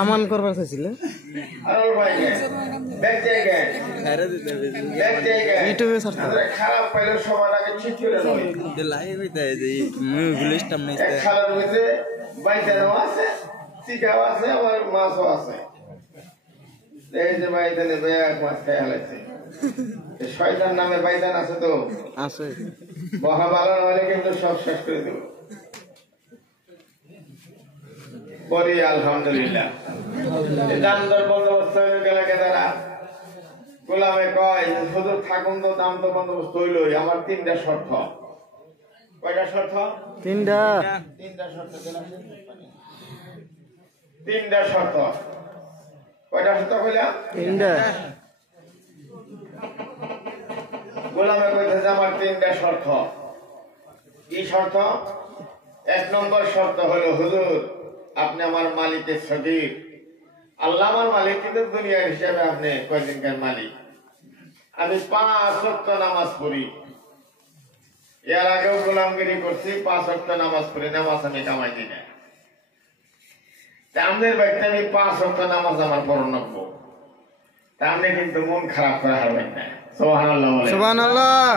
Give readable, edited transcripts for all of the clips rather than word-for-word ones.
আমান করবার চাইছিল ইউটিউবে সার্চ করে খারাপ পাইলে সবার আগে ঠিক করে নয় লাইভ হইতে যে মুভিগুলিস টামনে এক খালার মধ্যে বাইতানো আছে চিকাও আছে আবার মাছও আছে এই যে বাইতানে বেয়াক মাছ খেয়ে হালাইছে শয়তান নামে বাইতান আছে তো আছে বহা ভালো হলে কিন্তু সব শেষ করে দেব বলি আলহামদুলিল্লাহ দাম দর বন্দোবস্ত হয়ে গেল কেদারা গোলামে কয় শুধু থাকুন তো দাম তো বন্দোবস্ত হইলই আমার তিনটা শর্ত কয়টা শর্ত তিনটা শর্ত তিনটা শর্ত কয়টা শর্ত কইলা তিনটা গোলামে কইতেছে আমার তিনটা শর্ত কি শর্ত এক নম্বর শর্ত হলো হুজুর আপনি আমার মালিকের সদীক আল্লাহ আমার মালিক কিন্তু দুনিয়ার হিসাবে আপনি কয়দিনকার মালিক আমি 5 ওয়াক্ত নামাজ পড়ি এর আগেও গোলামগিরি করছি 5 ওয়াক্ত নামাজ পড়ি নামাজ আমি কামাই দিই না আমাদের বাড়িতে আমি 5 ওয়াক্ত নামাজ আমার পড়ানো রাখবো তা আপনি কিন্তু মন খারাপ করে হারবেন না সুবহানাল্লাহ সুবহানাল্লাহ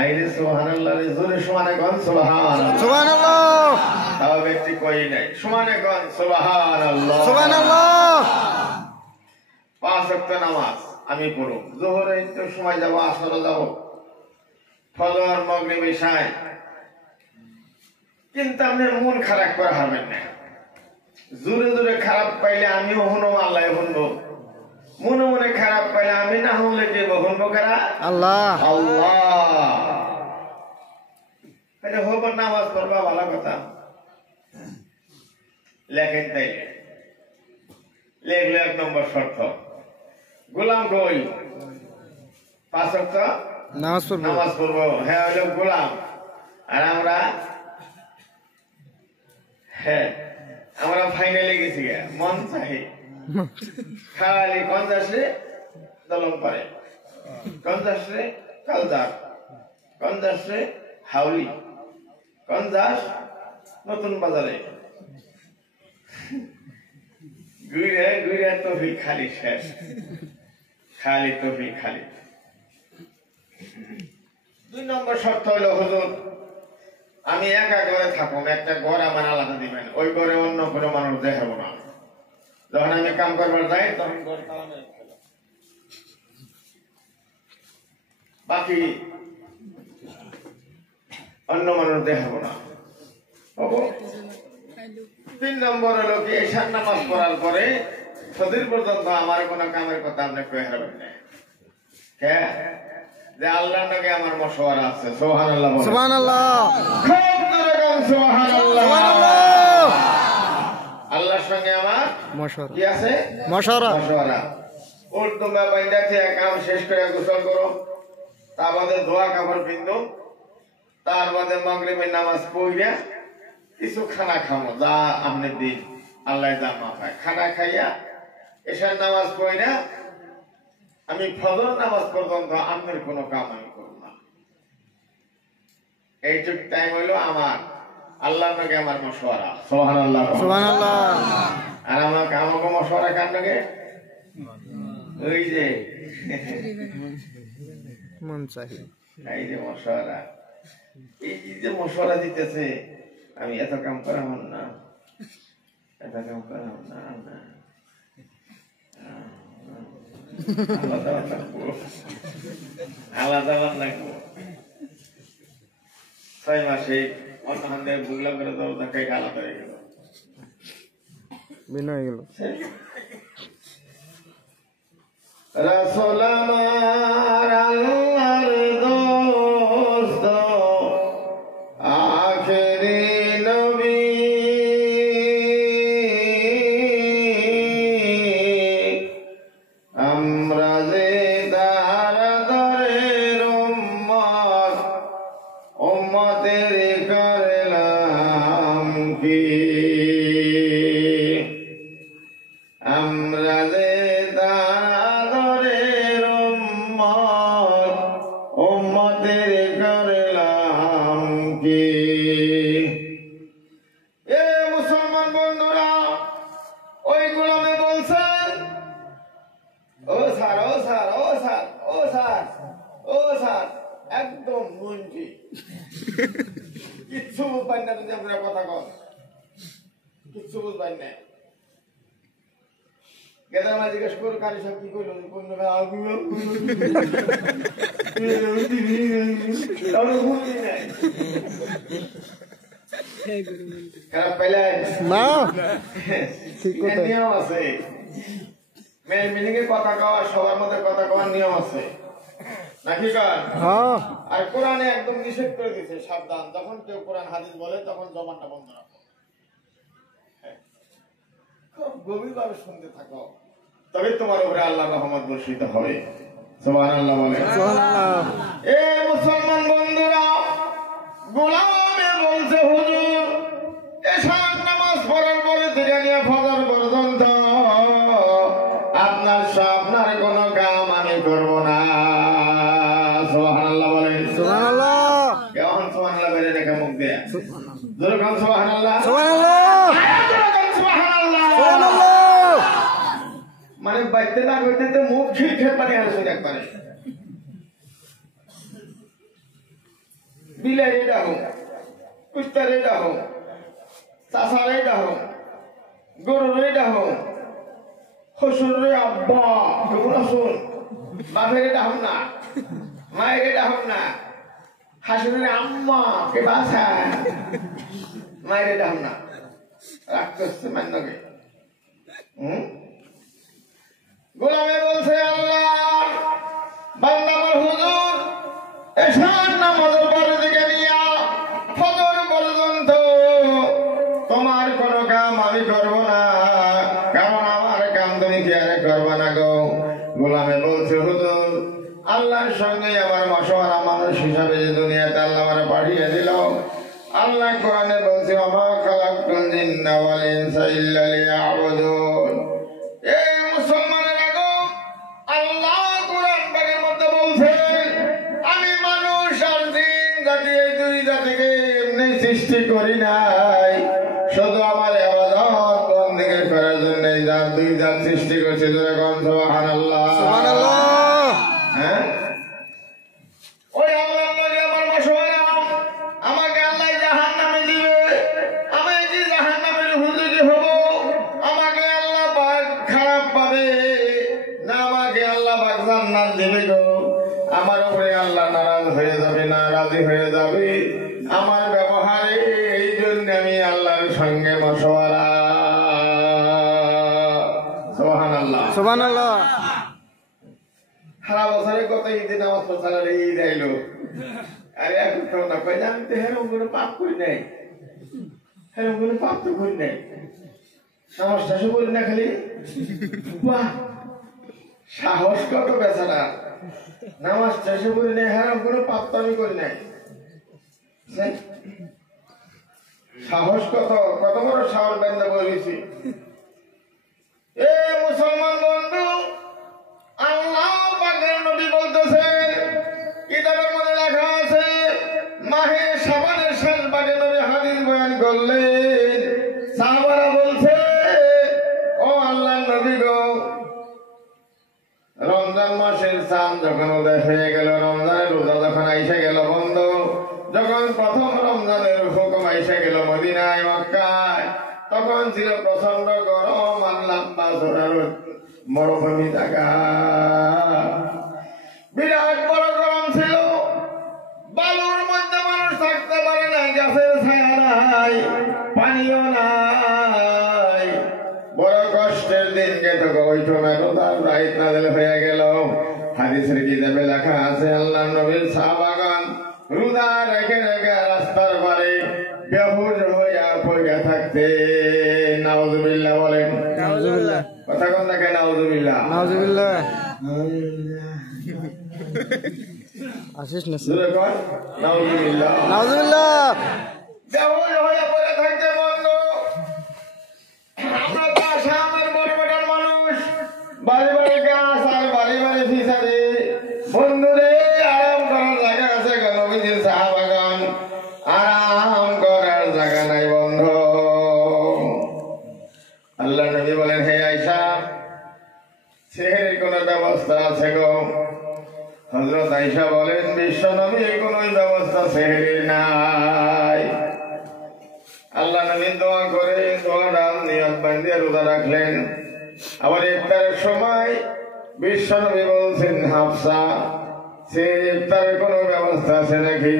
আইরে সুবহানাল্লাহ রে জোরে সমানে গান সুবহানাল্লাহ সুবহানাল্লাহ তাও ব্যক্তি কই নাই সমানে গান সুবহানাল্লাহ সুবহানাল্লাহ 5 ওয়াক্ত নামাজ আমি পড়ব যোহরে একটু সময় যাব আসরে যাব ফজর মাগরিব ইশা কিন্তু আপনি মন খারাপ করে হারবেন না জোরে জোরে খারাপ পাইলে আমিও হনো আল্লাহ হনবো মনে মনে খারাপ পাইলে আমি না হলে কে হনবো কারা আল্লাহ আল্লাহ এটা হবো নামাজ পড়বা ভালো কথা লেখেন তাই লেখলে 1 নম্বর শর্ত গোলাম কই 5 ওয়াক্ত নামাজ পড়বো হ্যাঁ হইল গোলাম আর আমরা ফাইনালে গেছি মন চাই খালি কঞ্জাসে দলন করে কঞ্জাসে কালদার কঞ্জাসে হাউলি কঞ্জাস নতুন বাজারে ঘুরে ঘুরে তফিক খালি শেষ খালি তফিক খালি 2 নম্বর শর্ত হলো হুজুর আমি একা ঘরে থাকুম একটা ঘর আমার আলাদা দিবেন ওই ঘরে অন্য কোনো মানুষ দেখাবো না যখন আমি কাম করবার যাই তখন ঘর তালা মেরে ফেলো বাকি অন্য মানুষ দেখাবো না 3 নম্বর হলো কি এশার নামাজ পড়ার পরে সদীর পর্যন্ত আমার কোনো কামের কথা আপনি কয়ে হারবেন না হ্যাঁ যে আল্লাহর নামে আমার মশওয়ারা আছে সুবহানাল্লাহ সুবহানাল্লাহ খুব জোরে গান সুবহানাল্লাহ সুবহানাল্লাহ আল্লাহর সঙ্গে আমার মশওয়ারা কি আছে মশওয়ারা ওর তোমরা বাইন্দা থেকে কাম শেষ করে গোসল করো তার বাদে দোয়া কাপড় পিন্দো তার বাদে মাগরিবের নামাজ পড়িয়া কিছু খানা খামো যা আপনি দিন আল্লাহ যা মাফায় খানা খাইয়া এশার নামাজ পড়িয়া আমি ফজর নামাজ পর্যন্ত আপনার কোনো কাম আমি করব না এইটুক টাইম হইলো আমার আল্লাহর নাকি আমার মশওয়ারা সুবহানাল্লাহ সুবহানাল্লাহ আর আমাকে মশওয়ারা কার নাকি ওই যে মন চাই এই যে মশওয়ারা এই যে মশওয়ারা দিতেছে আমি এত কাম করাম না এত কাম করাম না আলাদা লাগবো 6 মাসে অন্য হাতে বুগলাম করে তো তাকে আলাদা হয়ে গেল বিনা হয়ে গেল রাসূল আমার আল্লাহর দোস্ত আখেরি নবী আমরা যে তার দরের উম্মত উম্মতের করলাম কি আমরা যে তার দরের উম্মত উম্মতের করলাম কি এ বন্ধুরা, ওই গোলামে বলছেন, ও স্যার, ও স্যার, ও স্যার, ও স্যার, ও স্যার, একদম গুঞ্জি, কিচ্ছু বুঝবেন না যদি আপনারা কথা কন, কিচ্ছু বুঝবেন না। গেদার মা জিজ্ঞেস করো কারি সব কি করলো, খারাপ পাইলে না ঠিক কথা। নিয়ম আছে, মিটিং এ কথা কওয়া, সবার মধ্যে কথা কওয়ার নিয়ম আছে নাকি কার? হ্যাঁ আর কোরআনে একদম নিষেধ করে দিয়েছে, সাবধান, যখন কেউ কোরআন হাদিস বলে তখন জবানটা বন্ধ রাখো, খুব গভীরভাবে শুনতে থাকো, তবে তোমার উপরে আল্লাহ রহমত বর্ষিত হবে। সুবহানাল্লাহ বলে। সুবহানাল্লাহ। এ মুসলমান বন্ধুরা, গোলামে বলছে হুজুর এশার নামাজ পড়ার পরে থেকে নিয়ে ফজর পর্যন্ত আপনার কোনো কাম আমি করব না। সুবহানাল্লাহ বলেন। সুবহানাল্লাহ। কেমন সুবহানাল্লাহ বেরে রেখে মুখ দেয়া, জোরে কাম সুবহানাল্লাহ, সুবহানাল্লাহ, সুবহানাল্লাহ, সুবহানাল্লাহ। মানে বাইতে না হইতে মুখ খিটখে পানি আসে একবারে। বিলাই এটা হোক, কুত্তার এটা হোক, চাষার এটা হোক, গরুর এটা হোক, শ্বশুরের আব্বা এগুলো শুন, বাপের এটা হোক না, মায়ের এটা হোক না, শাশুড়ির আম্মা কে বাসা, মায়ের এটা হোক না, রাগ করছে মান্যকে। গোলামে বলছে আল্লাহ বান্দা আমার হুজুর এশার নামাজের পরে থেকে নিয়া ফজর পর্যন্ত তোমার কোনো কাম আমি করব না, কারণ আমার কাম তুমি কি আর করবে না গো। গোলামে বলছে হুজুর আল্লাহর সঙ্গে আমার মশওয়ারা মানুষ হিসাবে যে দুনিয়াতে আল্লাহ আমার পাঠিয়ে দিল, আল্লাহ কোরআনে বলছে ওমা খালাকতুল জিন্না ওয়াল ইনসা ইল্লা লিয়াবুদুন। এই মুসলমানেরা গো, আল্লাহ কোরআন পাকের মধ্যে বলছেন আমি মানুষ আর জিন জাতি এই দুই জাতিকে এমনি সৃষ্টি করি নাই, শুধু আমার ইবাদত বন্দেগি করার জন্য এই দুই জাত সৃষ্টি করেছি। যখন সুবহানাল্লাহ, সুবহানাল্লাহ। হ্যাঁ, ওই আল্লাহর নবী আমার মশওয়ারা, আমাকে আল্লাহ জাহান্নামে দিবে, আমি কি জাহান্নামের হুজুরি হব? আমাকে আল্লাহ পাক খারাপ পাবে না, আমাকে আল্লাহ পাক জান্নাত দিবে গো। আমার উপরে আল্লাহ নারাজ হয়ে যাবে না, রাজি হয়ে যাবে আমার ব্যবহারে, এই জন্য আমি আল্লাহর সঙ্গে মশওয়ারা। সুবহানাল্লাহ, সুবহানাল্লাহ। সারা বছরে কত ঈদে নামাজ পড়ার ঈদ আইলো, আরে এখন তো না কই আমি তো হেরম কোনো পাপ করি নাই, হেরম কোনো পাপ তো করি নাই, নামাজ শেষ করি না খালি। বাহ, সাহস কত বেচারা, নামাজ শেষ করি নাই, হেরম কোনো পাপ তো আমি করি নাই। সাহস কত, কত বড় সাহস বান্দা বলেছি। এ মুসলমান বন্ধু, আল্লাহ পাকের নবী বলতেছেন, কিতাবের মধ্যে লেখা আছে, মাহে শাবানের শেষ ভাগে নবী হাদিস বয়ান করলেন, সাহাবারা বলছে ও আল্লাহর নবী গো, রমজান মাসের চাঁদ যখন উদয় হয়ে গেল, রমজানের রোজা যখন আইসা গেল বন্ধ, যখন প্রথম রমজানের হুকুম আইসা গেল মদিনায় মক্কায়, তখন ছিল প্রচন্ড গরম আর লম্বা জোরার মরুভূমি জায়গা, বিরাট বড় গরম ছিল, বালুর মধ্যে মানুষ থাকতে পারে না, গাছের ছায়া নাই, পানিও নাই, বড় কষ্টের দিন গেছে। ওইটা রোজার রাইত নাযিল হয়ে গেল। হাদিসের কিতাবে লেখা আছে আল্লাহর নবীর সাহাবাগণ রোজা রেখে রেখে রাস্তার পারে বেহুশ হইয়া পড়ে থাকতে। নাউজুবিল্লাহ বলেন, নাউজুবিল্লাহ। কথা কোন দেখে নাউজুবিল্লাহ, নাউজুবিল্লাহ। আশিস না জোরে কর নাউজুবিল্লাহ, নাউজুবিল্লাহ। বেহুশ হইয়া পড়ে থাকতে বন্ধ। আমরা তো আসামের বড় বড় মানুষ, বাড়ি বাড়ি গাছ আর বাড়ি বাড়ি ফিসারে, বন্ধুরে আরাম করার জায়গা আছে, নবীজির সাহাবাগণ আরাম করার জায়গা নাই বন্ধু। সেহেরির কোন ব্যবস্থা আছে গো? হযরত আয়েশা বলেন বিশ্ব নবী কোন ব্যবস্থা সেহেরির নাই। আল্লাহ নবী দোয়া করে দোয়াটা নিয়ত বাঁধিয়ে রোজা রাখলেন। আবার ইফতারের সময় বিশ্ব নবী বলছেন হাফসা সে ইফতারের কোন ব্যবস্থা আছে নাকি?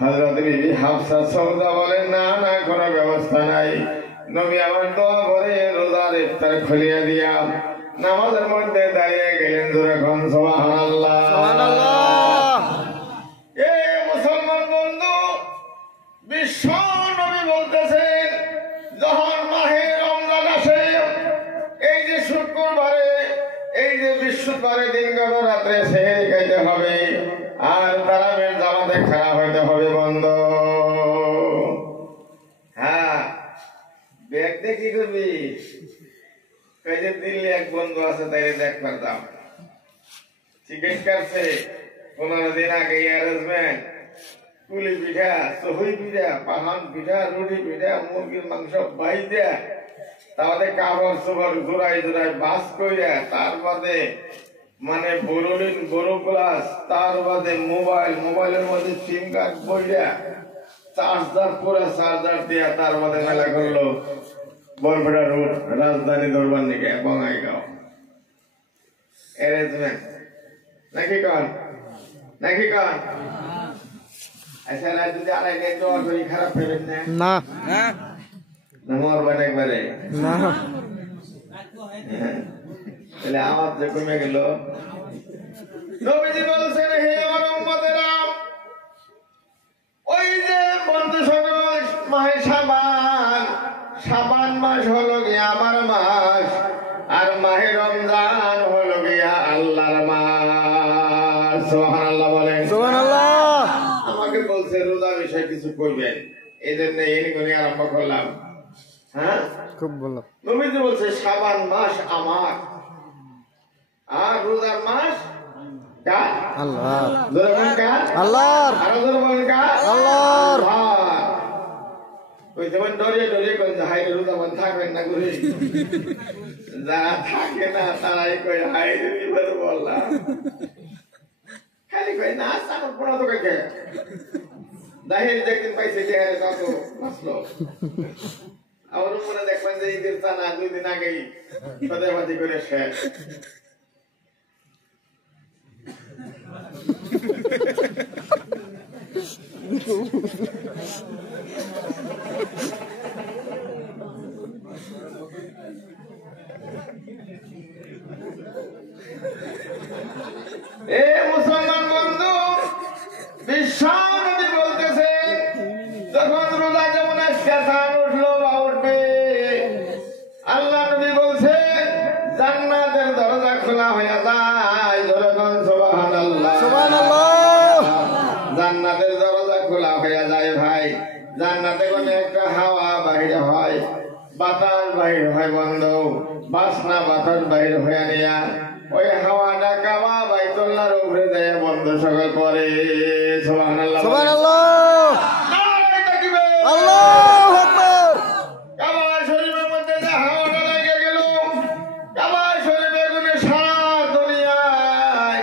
হযরত বিবি হাফসা সওদা বলেন না না কোনো ব্যবস্থা নাই। নবী আমার দোয়া করে রোজার ইফতার খুলিয়ে দিয়া নামাজের মধ্যে দাঁড়িয়ে গেলেন। জোরে কোন সুবহানাল্লাহ। সুবহানাল্লাহ। এ মুসলমান বন্ধু, বিশ্ব নবী বলতেছেন যখন মাহে রমজান আসে, এই যে শুক্রবারে এই যে বৃহস্পতিবারে দিনগত রাত্রে সেহরি খাইতে হবে আর তারাবির জামাতে খাড়া হইতে হবে বন্ধ। হ্যাঁ, দেখতে কি করবি? এই যে দিল্লি এক বন্ধু আছে তাই দেখবার দাম চিকেন কাটছে 15 দিন আগে অ্যারেঞ্জমেন্ট, কুলি পিঠা, সহুই পিঠা, পাহান পিঠা, রুটি পিঠা, মুরগির মাংস বাইজা, তাহলে কাপড় চোপড় জোড়াই জোড়াই বাস কইরা, তার বাদে মানে বড়লিন বড় প্লাস, তার বাদে মোবাইলের মধ্যে সিম কার্ড বইয়া চার্জার পুরা চার্জার দিয়া, তার বাদে মেলা করলো বরপেটা রোড রাজধানী দরবার দিকে বঙ্গাইগাঁও অ্যারেঞ্জমেন্ট নাকি কন নাকি কন? আচ্ছা রাত যদি আড়াইটে দোয়া করি খারাপ পেবেন না? না মরবেন একবারে না। তাহলে আমার যে কমে গেল। নবীজি বলছেন হে আমার উম্মতেরা, ওই যে বন্ধু সকল মাহে শাবান মাস হলো গিয়া আমার মাস, আর মাহে রমজান হলো গিয়া আল্লাহর মাস। সুবহানাল্লাহ বলেন। সুবহানাল্লাহ। আমাকে বলছে রোজা বিষয়ে কিছু কইবেন, এই জন্য এগুলি আরম্ভ করলাম। হ্যাঁ, খুব ভালো। নবীজি বলছে শাবান মাস আমার, আর রোজার মাস কার? আল্লাহ। জোরে বলেন কার? আল্লাহর। আরো জোরে বলেন কার? আল্লাহর। আল্লাহর। ওই যেমন ডরিয়ে ডরিয়ে কই যে হাই রোজা বন্ধ থাকবেন না করে, যারা থাকে না তারাই কই হাই রে বললাম, খালি কই না সামনে পড়া তো কে দাহির দেখেন পাইছে যে আরে কত মাসলো। আমার মনে দেখবেন যে ঈদের টানা 2 দিন আগেই সদাবাদি করে শেষ। এ মুসলমান বন্ধু, বিশ্ব নবী বলতেছে যখন রোজা যেমন চাঁদ উঠলো বা উঠবে, আল্লাহ নবী বলছে জান্নাতের দরজা খোলা হয়ে যায়। যখন সুবহানাল্লাহ সুবহানাল্লাহ। জান্নাতের দরজা খোলা হয়ে যায় ভাই। জান্নাতে কোনো একটা হাওয়া বাহির হয়, বাতাস বাহির হয় বন্ধু, বাসনা বাতাস বাহির হয়ে নিয়া ওই হাওয়াটা কাবা বাইতুল্লাহর উপরে যায় বন্ধু সকল পরে। সুবহানাল্লাহ সুবহানাল্লাহ। নারায়ে তাকবীর। আল্লাহু আকবার। কাবা শরীফের মধ্যে যে হাওয়াটা লেগে গেল, কাবা শরীফের গুণে সারা দুনিয়ায়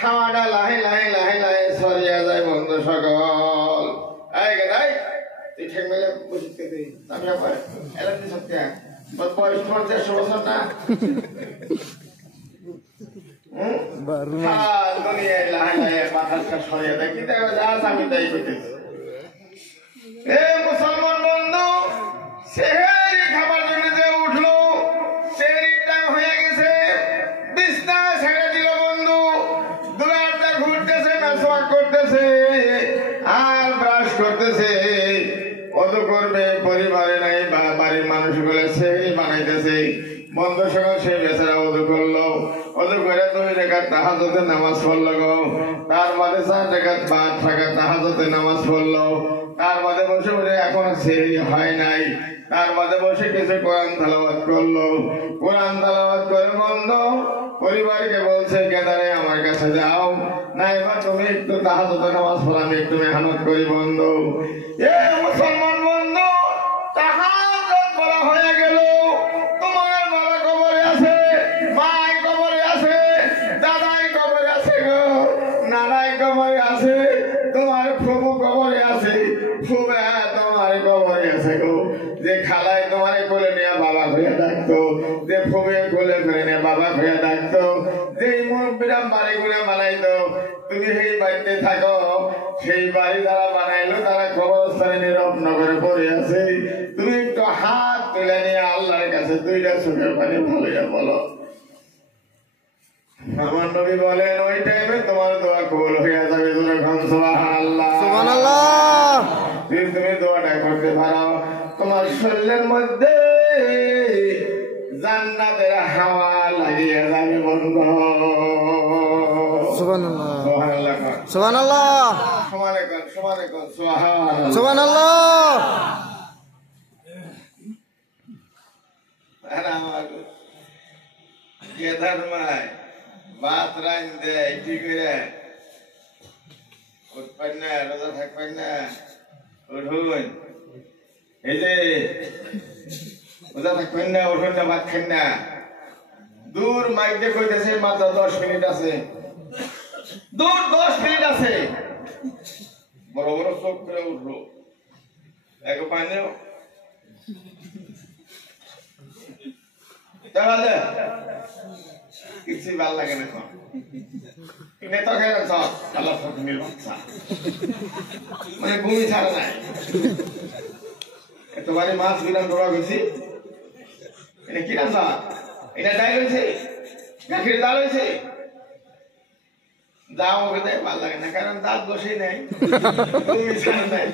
হাওয়াটা লাহে লাহে লাহে লাহে ছড়িয়ে যায় বন্ধু সকল। এই গেদাই তুই ঠেক মেলে বসিতে দে, আমি আবার এলাদি সত্যি বয়স 50 বছর না। দুনিয়ায় লাহে লাহে বাতাসটা ছড়িয়ে দেয়, কিন্তু আমি তাই করতেছি। এ মুসলমান বন্ধু, সেহেরি খাবার জন্য যে উঠলো, সেহেরির টাইম হয়ে গেছে, বিছনা ছেড়ে দিল বন্ধু, দুলারটা ঘুরতেছে, মেসওয়াক করতেছে আর ব্রাশ করতেছে, ওযু করবে, পরিবারে নাই বা বাড়ির মানুষগুলো সেহেরি বানাইতেছে বন্ধু সকল। সে বেচারা ওযু করলো, ওযু করে 2 রাকাত তাহাজ্জুদের নামাজ পড়লো গো, তার বাদে 4 রাকাত 5 রাকাত তাহাজ্জুদের নামাজ পড়লো, তার বাদে বসে বসে এখন সেহরি হয় নাই, তার বাদে বসে কিছু কোরআন তেলাওয়াত করলো। কোরআন তেলাওয়াত করে বন্ধু পরিবারকে বলছে কেদারে আমার কাছে যাও, নাইবা তুমি একটু তাহাজ্জুদের নামাজ পড়ো, আমি একটু মেহনত করি বন্ধু। এ মুসলমান বন্ধু, তাহাজ্জুদ পড়া হয়ে গেল, তোমার বাবা কবরে আছে, মা কবরে যে খালায় তোমারে কোলে নিয়ে বাবা হয়ে ডাকতো, যে ফুবে কোলে করে নিয়ে বাবা হয়ে ডাকতো, যে মুরব্বীরা বাড়ি ঘুরে বানাইতো, তুমি সেই বাড়িতে থাকো। সেই বাড়ি যারা বানাইলো তারা কবরস্থানে নীরব নগরে পড়ে আছে। তুমি একটু হাত তুলে নিয়ে আল্লাহর কাছে দুইটা চোখের পানি ভালোইয়া বলো। আমার নবী বলেন ওই টাইমে তোমার দোয়া কবুল হয়ে যাবে। যখন সুবহানাল্লাহ সুবহানাল্লাহ তুমি দোয়াটা করতে পারো, তোমার শরীরের মধ্যে জান্নাতের হাওয়া লাগিয়ে যাবে বন্ধু। সুবহানাল্লাহ সুবহানাল্লাহ সুবহানাল্লাহ সমানে কর সুবহানাল্লাহ সুবহানাল্লাহ। আর আমার কেদার মাই ভাত রান দেয় ঠিক করে উঠবেন না, রোজা থাকবেন না, উঠুন। এই যে রোজা থাকবেন না, উঠুন না, ভাত খান না। দূর মাইকে কইতেছে মাত্র 10 মিনিট আছে, দূর 10 মিনিট আছে। বড় বড় চোখ করে উঠলো, এক পানিও কিছুই ভাল লাগে না। নেতা খেয়ে আল্লাহ মানে ভূমি ছাড়া নাই। তোমার মাছ বিরাম ডোবা গেছি, এটা কি রান্না? এটা ডাল হয়েছে, গাখির ডাল হয়েছে। যাও ওকে দেয় ভাল লাগে না, কারণ দাঁত বসেই নাই, ভূমি ছাড়া নাই।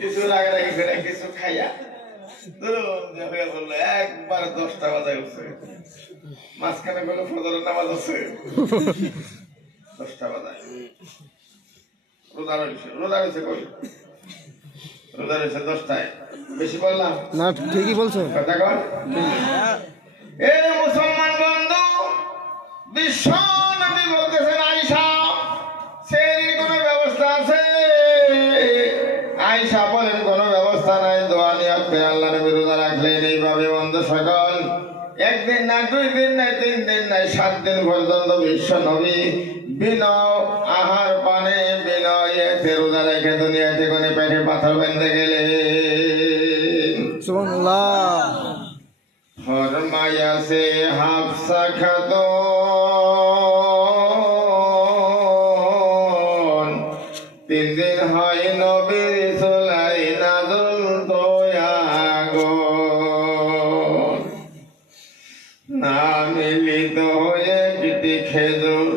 কিছু রাগারাগি করে কিছু খাইয়া বললো একবার 10টা বাজায় উঠছে, মাঝখানে বললো ফজরের নামাজ আছে 10টা বাজায়। রোজা রয়েছে কই? রোজা রয়েছে 10টায়। বেশি বললাম না, ঠিকই বলছো। কথা কর। এ মুসলমান বন্ধু, বিশ্ব নবী বলতেছেন আয়েশা সেহরির কোনো ব্যবস্থা আছে? আয়েশা বলেন কোনো ব্যবস্থা নাই। দোয়া নিয়ত করে আল্লাহ নবী রোজা রাখলেন এইভাবে বন্ধু সকল। একদিন না, 2 দিন নাই, 3 দিন নাই, 7 দিন পর্যন্ত বিশ্ব নবী বিনা আহার পানে বিনা ইয়েতে রোজা রেখে দুনিয়াতে কোনে পেটে পাথর বেঁধে গেলেন। সুবহানাল্লাহ। ফরমায়াছে হাফসা খাতুন 3 দিন হয় নবীর চুলাই নাজল দয়া গো, না মিলিত হয়ে কিটি খেজুর,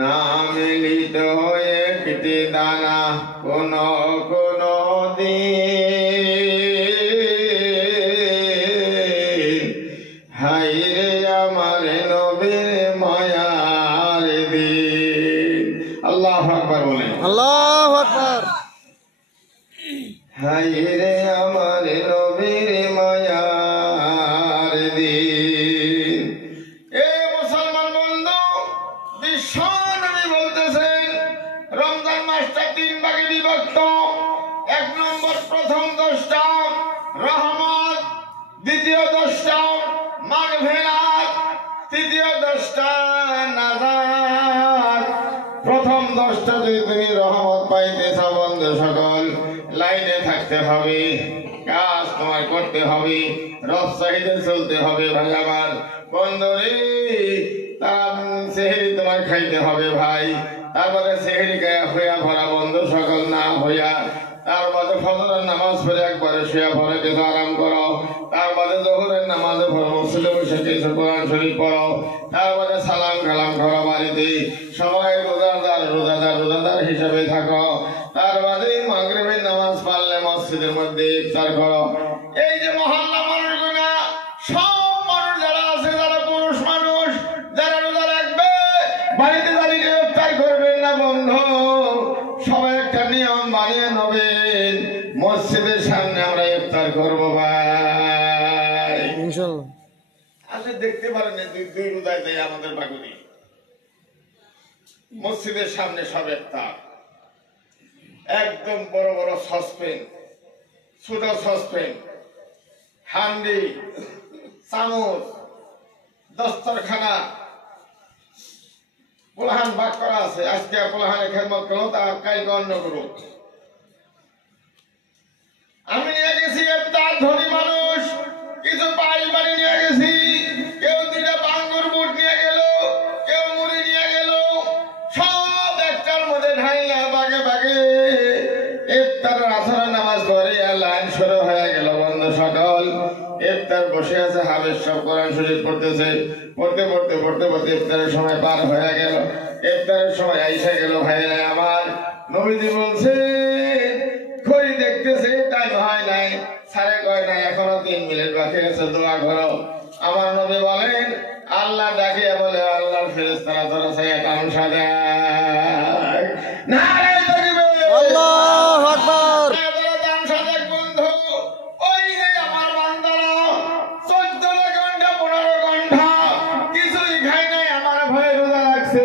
না মিলিত হয়ে কিটি দানা, কোন কোন দিন হাইরে আমার নবীর মায়ার দিন। আল্লাহু আকবার বলেন। আল্লাহু আকবার। হাইরে আমার নবীর মায়ার দিন। এ মুসলমান বন্ধু, বিশ্ব নবী বলতেছেন রমজান মাসটা 3 ভাগে বিভক্ত। 1 নম্বর প্রথম 10টা রহমত, দ্বিতীয় 10টা মাগফিরাত, তৃতীয় 10টা নাজাত। প্রথম 10টা যদি তুমি রহমত পাইতে চাও বন্ধু সকল, লাইনে থাকতে হবে, কাজ তোমার করতে হবে, রব চাহিদা চলতে হবে। ভাই আমার বন্ধু রে, তার সেহরি তোমার খাইতে হবে ভাই। তারপরে সেহরি গায়ে হইয়া ভরা বন্ধু সকল না হইয়া, তার মধ্যে ফজরের নামাজ পড়ে একবারে শুয়ে পড়ে কিছু আরাম করো। তার মধ্যে জোহরের নামাজে পড়ো, মসজিদে বসে কিছু কোরআন শরীফ পড়ো। তারপরে সালাম কালাম করো বাড়িতে, সবাই রোজাদার হিসাবে থাকো। তার বাদে মাগরিবের নামাজ পারলে মসজিদের মধ্যে ইফতার করো। এই যে মহল্লা মানুষগুলা, সব মানুষ যারা আছে, যারা পুরুষ মানুষ, যারা রোজা রাখবে, বাড়িতে দাঁড়িয়ে ইফতার করবেন না বন্ধু। সবাই একটা নিয়ম বানিয়ে নেবেন, মসজিদের সামনে আমরা ইফতার করবো ভাই ইনশাআল্লাহ। আপনি দেখতে পারেন দুই রোজায় দেয় আমাদের বাগুনি, মসজিদের সামনে সব ইফতার। একদম বড় বড় সসপেন, ছোট সসপেন, হান্ডি, চামচ, দস্তরখানা, পোলাহান ভাগ করা আছে। আজকে পোলাহানে খেদমত করো, তা কালকে অন্য করো। শুরু হয়ে গেল বন্ধু সকল। ইফতার বসে আছে, হাফেজ সব কোরআন শরীফ পড়তেছে। পড়তে পড়তে পড়তে পড়তে ইফতারের সময় পার হয়ে গেল। ইফতারের সময় আইসা গেল ভাইরা আমার। নবীজি বলছে ঘড়ি দেখতেছে টাইম হয় নাই, সাড়ে কয় নাই, এখনো 3 মিনিট বাকি আছে, দোয়া করো। আমার নবী বলেন আল্লাহ ডাকিয়ে বলে আল্লাহর ফেরেশতারা তোরা সাইয়া তামসা দেয়। নারে তাকবীর, আল্লাহু আকবার। তামসা দেখ বন্ধু। ওই যে আমার বান্দারা 14 ঘন্টা 15 ঘন্টা কিছুই খায় নাই, আমার ভয়ে রোজা রাখছে।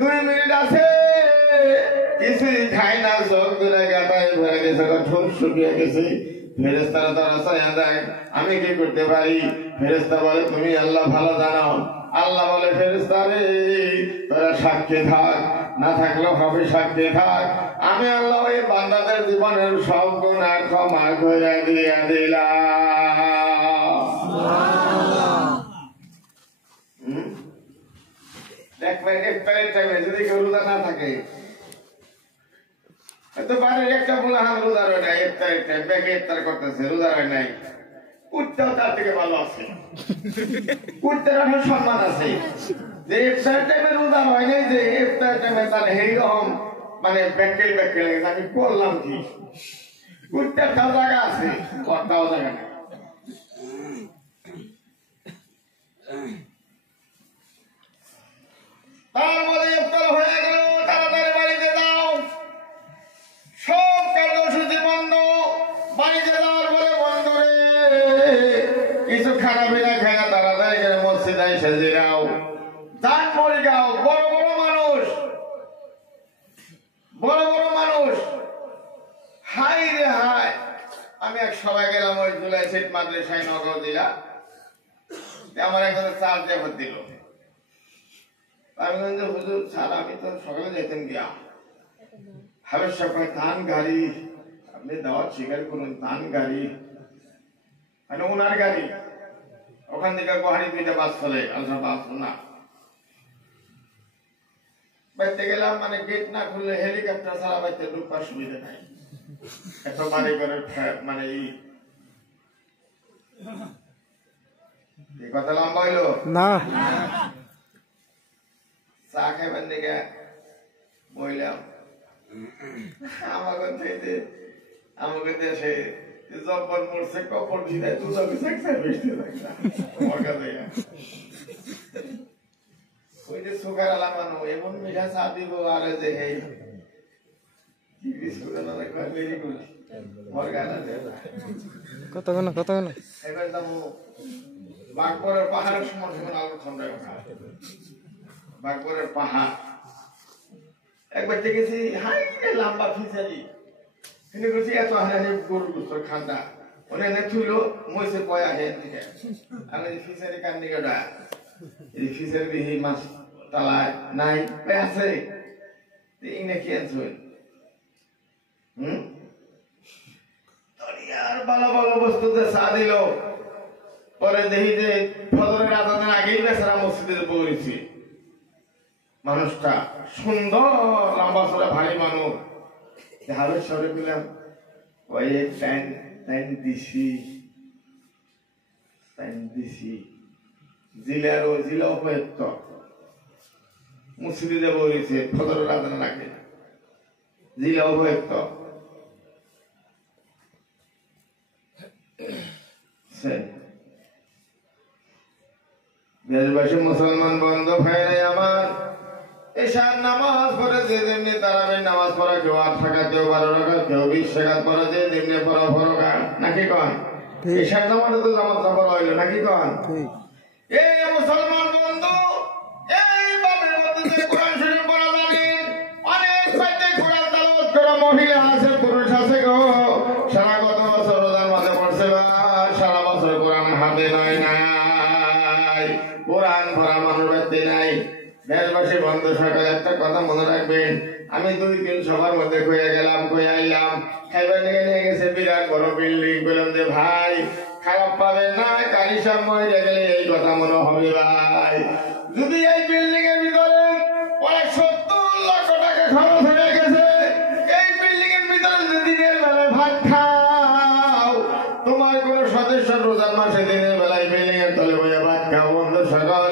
2 মিনিট আছে, কিছুই খায় না, চোখ ধরে গাটায় ভরে গেছে, ঠোঁট শুকিয়ে গেছে। ফেরেশতারা তারা সাইয়া দেয়, আমি কি করতে পারি? ফেরেশতা বলে তুমি আল্লাহ ভালো জানো। আল্লাহ বলে ফেরেশতা রে তোরা সাক্ষী থাক, না থাকলেও হবে সাক্ষী থাক। আমি আল্লাহ ওই বান্দাদের জীবনের সব গুনাহ ক্ষমা করে দিয়ে দিলাম। দেখবেন ইফতারের টাইমে যদি কেউ রোজা না থাকে, হয়তো বাড়ির একটা বুলাহান রোজা রয় নাই, ইফতারের টাইম ব্যাগে ইফতার করতেছে, রোজা রয় নাই, কুত্তাও তার থেকে ভালো আছে, কুত্তার একটা সম্মান আছে। যে ইফতার টাইমে রোজা হয় নাই, যে ইফতার টাইমে তার এইরকম মানে ব্যাকেল ব্যাকেল আমি করলাম কি, কুত্তার তাও জায়গা আছে, তাও জায়গা নেই। তারপরে ইফতার হয়ে গেল, তাড়াতাড়ি বাড়িতে যাও, সব কার্যসূচি বন্ধ। বাড়িতে যাওয়ার পরে বন্ধু রে কিছু খানা পিনা খায় না, তাড়াতাড়ি করে মসজিদে এসে জিরাও, দান পড়ে যাও। বড় বড় মানুষ, বড় বড় মানুষ, হাই রে হাই। আমি এক সবাই গেলাম ওই জুলাই সেট মাদ্রাসায় নগর দিলা, আমার একজন চার দেবর দিল। আমি বললাম হুজুর স্যার আমি তো সকালে যেতেন গিয়া, হাবের সকালে ধান গাড়ি, আপনি দাওয়াত স্বীকার করুন, ধান গাড়ি মানে ওনার গাড়ি, ওখান থেকে গুয়াহাটি 2টা বাস চলে, আলট্রা বাস না। বাইতে গেলাম, মানে গেট না খুললে হেলিকপ্টার ছাড়া বাইতে ঢুকবার সুবিধা নাই, এত বাড়ি করে মানে এই কথা লম্বা হইলো না। চা খাইবার দিকে বইলাম, আমাকে দেশে জব্বর মরছে, কপর দিদায় তুই বেশি তোমার কাছে ওই যে সুগার লাগানো এমন মিঠা চা দিব, আর যে কতক্ষণ কতক্ষণ এবার যাবো বাগবরের পাহাড়ের সমান সমান আলো ঠান্ডা, বাগবরের পাহাড় একবার দেখেছি, হাই লম্বা ফিসারি, কিন্তু বলছি এত হানি গরু গুস্তর খান্দা, ওখানে থুইলো মইসে পয়া হেন থেকে আমি ফিসারি কান্দি গেটা, এই ফিসারি বিহি মাছ তালায় নাই আছে, ইংনে কি আনছুন আর ভালো ভালো বস্তুতে চা দিল। পরে দেখি যে ফজরের আজানের আগেই বেচারা মসজিদে পড়েছি, মানুষটা সুন্দর লম্বা চড়া ভারী মানুষ, হাবের সরে দিলাম ওই প্যান্ট দিছি জিলার ওই জিলা উপযুক্ত মসজিদে পড়েছে ফজরের আজানের আগে, জিলা উপযুক্ত দেশবাসী মুসলমান বন্ধ ভাইরে আমার, এশার নামাজ পড়ে যে যেমনি তারাবির নামাজ পড়া, কেউ 8 টাকা, কেউ 12 টাকা, কেউ 20 টাকা পড়া, যে যেমনি পড়া ফরকার নাকি কন, এশার নামাজে তো জামাত পড়া হইলো নাকি কন। এই মুসলমান বন্ধু, এই বাবের মধ্যে যে কোরআন শরীফ পড়া জানেন, অনেক বাইতে কোরআন তেলাওয়াত করা মহিলা আছে, পুরুষ আছে গো, সারা কত বছর রোজার মাঝে পড়ছে, সারা বছর কোরআন হাতে নয় নাই, কোরআন পড়া মানুষ বাইতে নাই। দেশবাসী বন্ধু সকল একটা কথা মনে রাখবেন, আমি 2 দিন সবার মধ্যে কয়ে গেলাম, কয়ে আইলাম, খাইবার নিয়ে নিয়ে গেছে বিরাট বড় বিল্ডিং, বললাম যে ভাই খারাপ পাবেন না, কালি সময় গেলে এই কথা মনে হবে ভাই, যদি এই বিল্ডিং এর ভিতরে প্রায় 70 লক্ষ টাকা খরচ হয়ে গেছে, এই বিল্ডিং এর ভিতরে যদি দিনের বেলায় ভাত খাও তোমার কোন সদস্য রোজার মাসে দিনের বেলায় বিল্ডিং এর তলে বইয়া ভাত খাও বন্ধু সকল,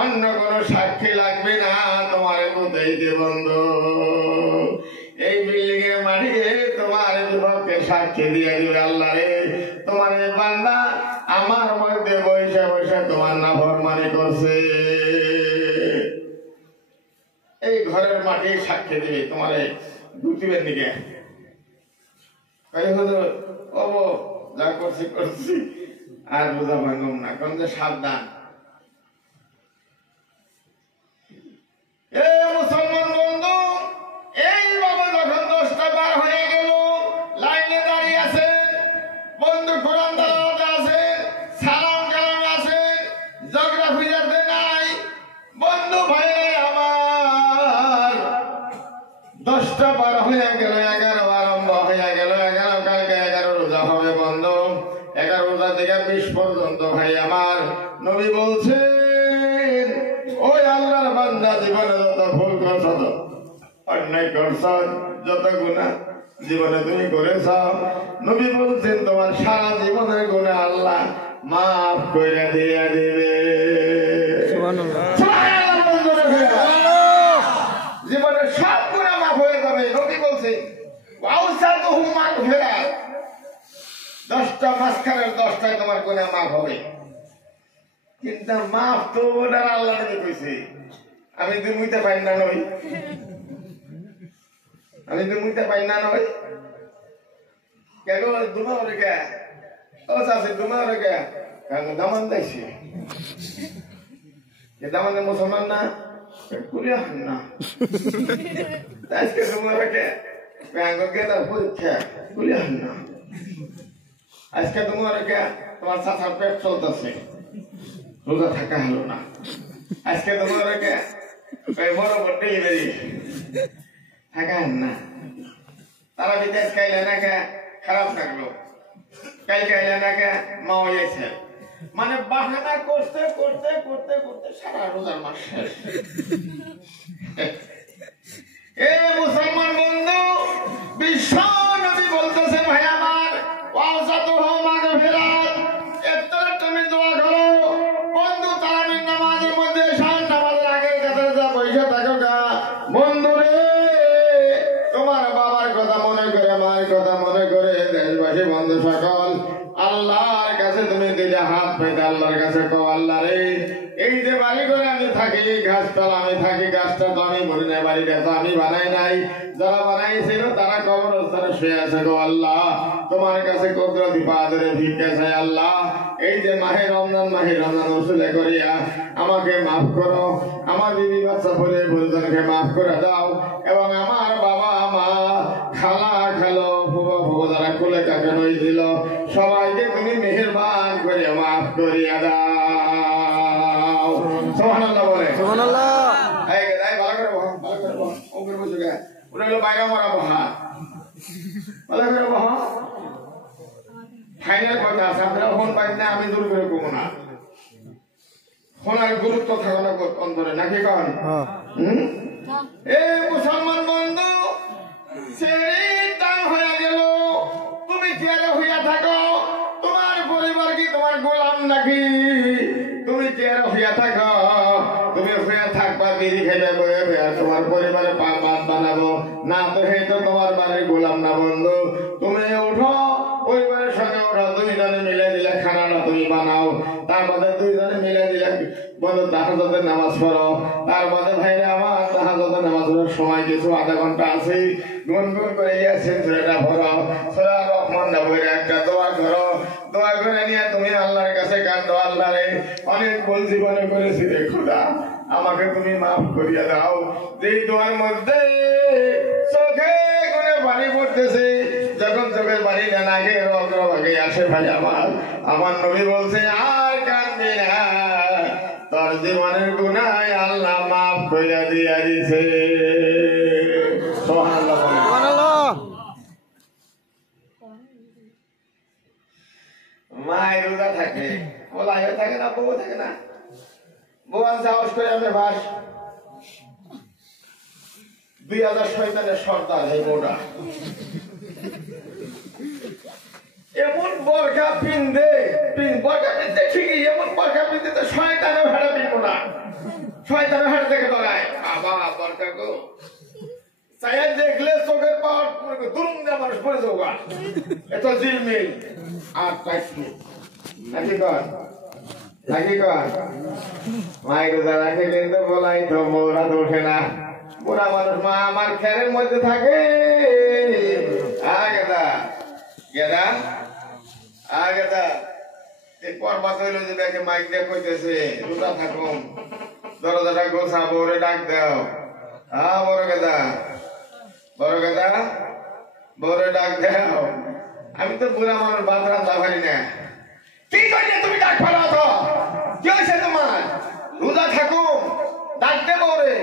অন্য কোন সাক্ষী লাগবে না তোমার কোথাইতে বন্ধু। এই বিল্ডিং এর মাটিতে তোমার বিপক্ষে সাক্ষী দিয়ে দিবে আল্লাহ রে, তোমার এই বান্দা আমার মধ্যে বৈশা বৈশা তোমার নাফরমানি করছে। এই ঘরের মাটি সাক্ষী দিবে তোমার দুটিবের দিকে যা করছি করছি আর বোঝা ভাঙম না, কারণ যে সাবধান। মুসলমান বন্ধু, এইভাবে যখন 10টা বার হয়ে গেল, লাইনে দাঁড়িয়ে আছে বন্ধু, কোরআন তেলাওয়াতে আছে, সালাম কালাম আছে, জিওগ্রাফি জানতে নাই বন্ধু ভাই আমার। 10টা বার হয়ে গেল, 11 আরম্ভ হয়ে গেল, 11 কালকে 11 রোজা হবে বন্ধু। 11 রোজা থেকে 20 পর্যন্ত ভাই আমার নবী বলছেন, ওই আল্লাহর বান্দা জীবনে যত ভুল করছ, অন্যায় করছ, যত গুনাহ জীবনে তুমি করেছ, নবী বলছেন তোমার সারা জীবনের গুনাহ আল্লাহ মাফ করে দিয়ে দিবে। জীবনের সব গুনাহ মাফ হয়ে যাবে। নবী বলছেন 10টা মাঝখানের 10টায় তোমার গুনাহ মাফ হবে। কিন্তু মাফ তো ওটার আল্লাহ নবী কইছে, আমি দুমুইতে পাই না নই, আমি দুমুইতে পাই না নই। কেন দুমা ওরে কে ও চাচি দুমা ওরে কে দামান দেখছি দামানে মুসলমান না কুলিয়া হন না আজকে দুমা ওরে কে তার পরীক্ষা কুলিয়া হন না। আজকে দুমা ওরে কে তোমার চাচার পেট চলতেছে, রোজা থাকা হলো না। আজকে তোমার বড় ডেলিভারি থাকা না, তারা বিদেশ খাইলে না কে খারাপ থাকলো, কাল খাইলে না কে মাও গেছে, মানে বাহানা করতে করতে করতে করতে সারা রোজার মাস শেষ। এ মুসলমান বন্ধু, বিশ্ব নবী বলতেছে ভাই আমার, ওয়াসাতুহু মাগফিরাত, এত তুমি দোয়া করো বন্ধু। তারাবির নামাজের মধ্যে শান নামাজের আগের কাছে যা পয়সা থাকো গা বন্ধু রে, তোমার বাবার কথা মনে করে, মায়ের কথা মনে করে, দেশবাসী বন্ধু সকল আল্লাহর কাছে তুমি দিলে হাত পেতে আল্লাহর কাছে কও, আল্লাহ রে এই যে বাড়ি করে আমি থাকি, গাছতলা আমি থাকি, গাছটা তো আমি বলি না, বাড়িটা তো আমি বানাই নাই, যারা বানাইছিল তারা কবরস্থানে শুয়ে আছে গো আল্লাহ, তোমার কাছে কুদরতি পা ধরে ভিক্ষা চাই আল্লাহ। এই যে মাহে রমজান ওসিলা করিয়া আমাকে মাফ করো, আমার বিবি বাচ্চা পরিজনকে মাফ করে দাও, এবং আমার বাবা মা খালা খালো ফুবা ফুবো যারা কোলে কাকে হয়েছিল সবাইকে তুমি মেহেরবান করে মাফ করিয়া দাও। সুবহানাল্লাহ বলে, সুবহানাল্লাহ। এই ভালো করে বহ, ভালো করে বহ, ওপরে বসে গে, ওটা হলো বাইরে মরা বহা, ভালো করে বহ। ফাইনাল কথা আছে, আপনারা ফোন পাইন না, আমি দূর করে কমো না, ফোনের গুরুত্ব থাকো না অন্তরে, নাকি কন? এ মুসলমান বন্ধু, সেটা হয়ে গেল, তুমি কেন হইয়া থাকো? তোমার পরিবার কি তোমার গোলাম নাকি? তুমি কেন হইয়া থাকো? তুমি হইয়া থাকবা বিড়ি খেলে বয়ে বয়ে তোমার পরিবারে ভাত বানাবো না, তো সেই তো তোমার বাড়ির গোলাম না বন্ধু। তুমি উঠো, পরিবারের সঙ্গে ওঠো, দুইজনে মিলে দিলে খানাটা তুমি বানাও, তার মধ্যে দুইজনে মিলে দিলে বন্ধু তাহাজ্জুদের নামাজ পড়ো, তার মধ্যে ভাইরা আমার তাহাজ্জুদের নামাজ পড়ার সময় কিছু আধা ঘন্টা আছে, গুনগুন করে ইয়াসিন সূরাটা পড়ো, সূরা রহমানটা পড়ে একটা দোয়া করো, দোয়া করে নিয়ে তুমি আল্লাহর কাছে কাঁদো, আল্লাহ রে অনেক ভুল জীবনে করেছি রে খোদা, আমাকে তুমি মাফ করিয়া দাও। যেই দোয়ার মধ্যে চোখে করে পানি পড়তেছে, যখন চোখের পানি না নাকে রগে আসে ভাই আমার নবী বলছে আর কাঁদবি না, তোর জীবনের গুনাহ আল্লাহ মাফ কইরা দিয়া দিছে। সুবহানাল্লাহ, সুবহানাল্লাহ। মায়ের রোজা থাকে, বলাইও থাকে না, বউ থাকে না, বউ সাহস করে আমি ভাস 2000 শয়তানের সর্দার, এই বউটা এমন বরকা বরকা পিনতে ঠিকই, এমন বরকা পিনতে তো শয়তানের ভাড়া পিনবো না, শয়তানের ভাড়া দেখে ডরায়। বাবা বরকা গো চাইয়া দেখলে চোখের পাওয়ার দুরুম দিয়ে মানুষ পড়ে যাওয়া, এত জিলমিল আর টাইটলি নাকি কর নাকি কর। মাই রোজা রাখে কিন্তু বলাই তো মোরা তো ওঠে না, বুড়া মানুষ মা আমার খেরের মধ্যে থাকে। গেদা গেদা গেদা এই পর্বত হইল যে দেখে মাইক দিয়ে কইতেছে রোজা থাকুন, দরজাটা গোছা বউরে ডাক দাও। বড় গেদা বউরে ডাক দাও। আমি তো বুড়া মানুষ ভাত রান্না পারি না। কি করিয়ে তুমি ডাক ফেলো তো? কি হয়েছে তোমার? রোজা থাকুন ডাক দে বউরে,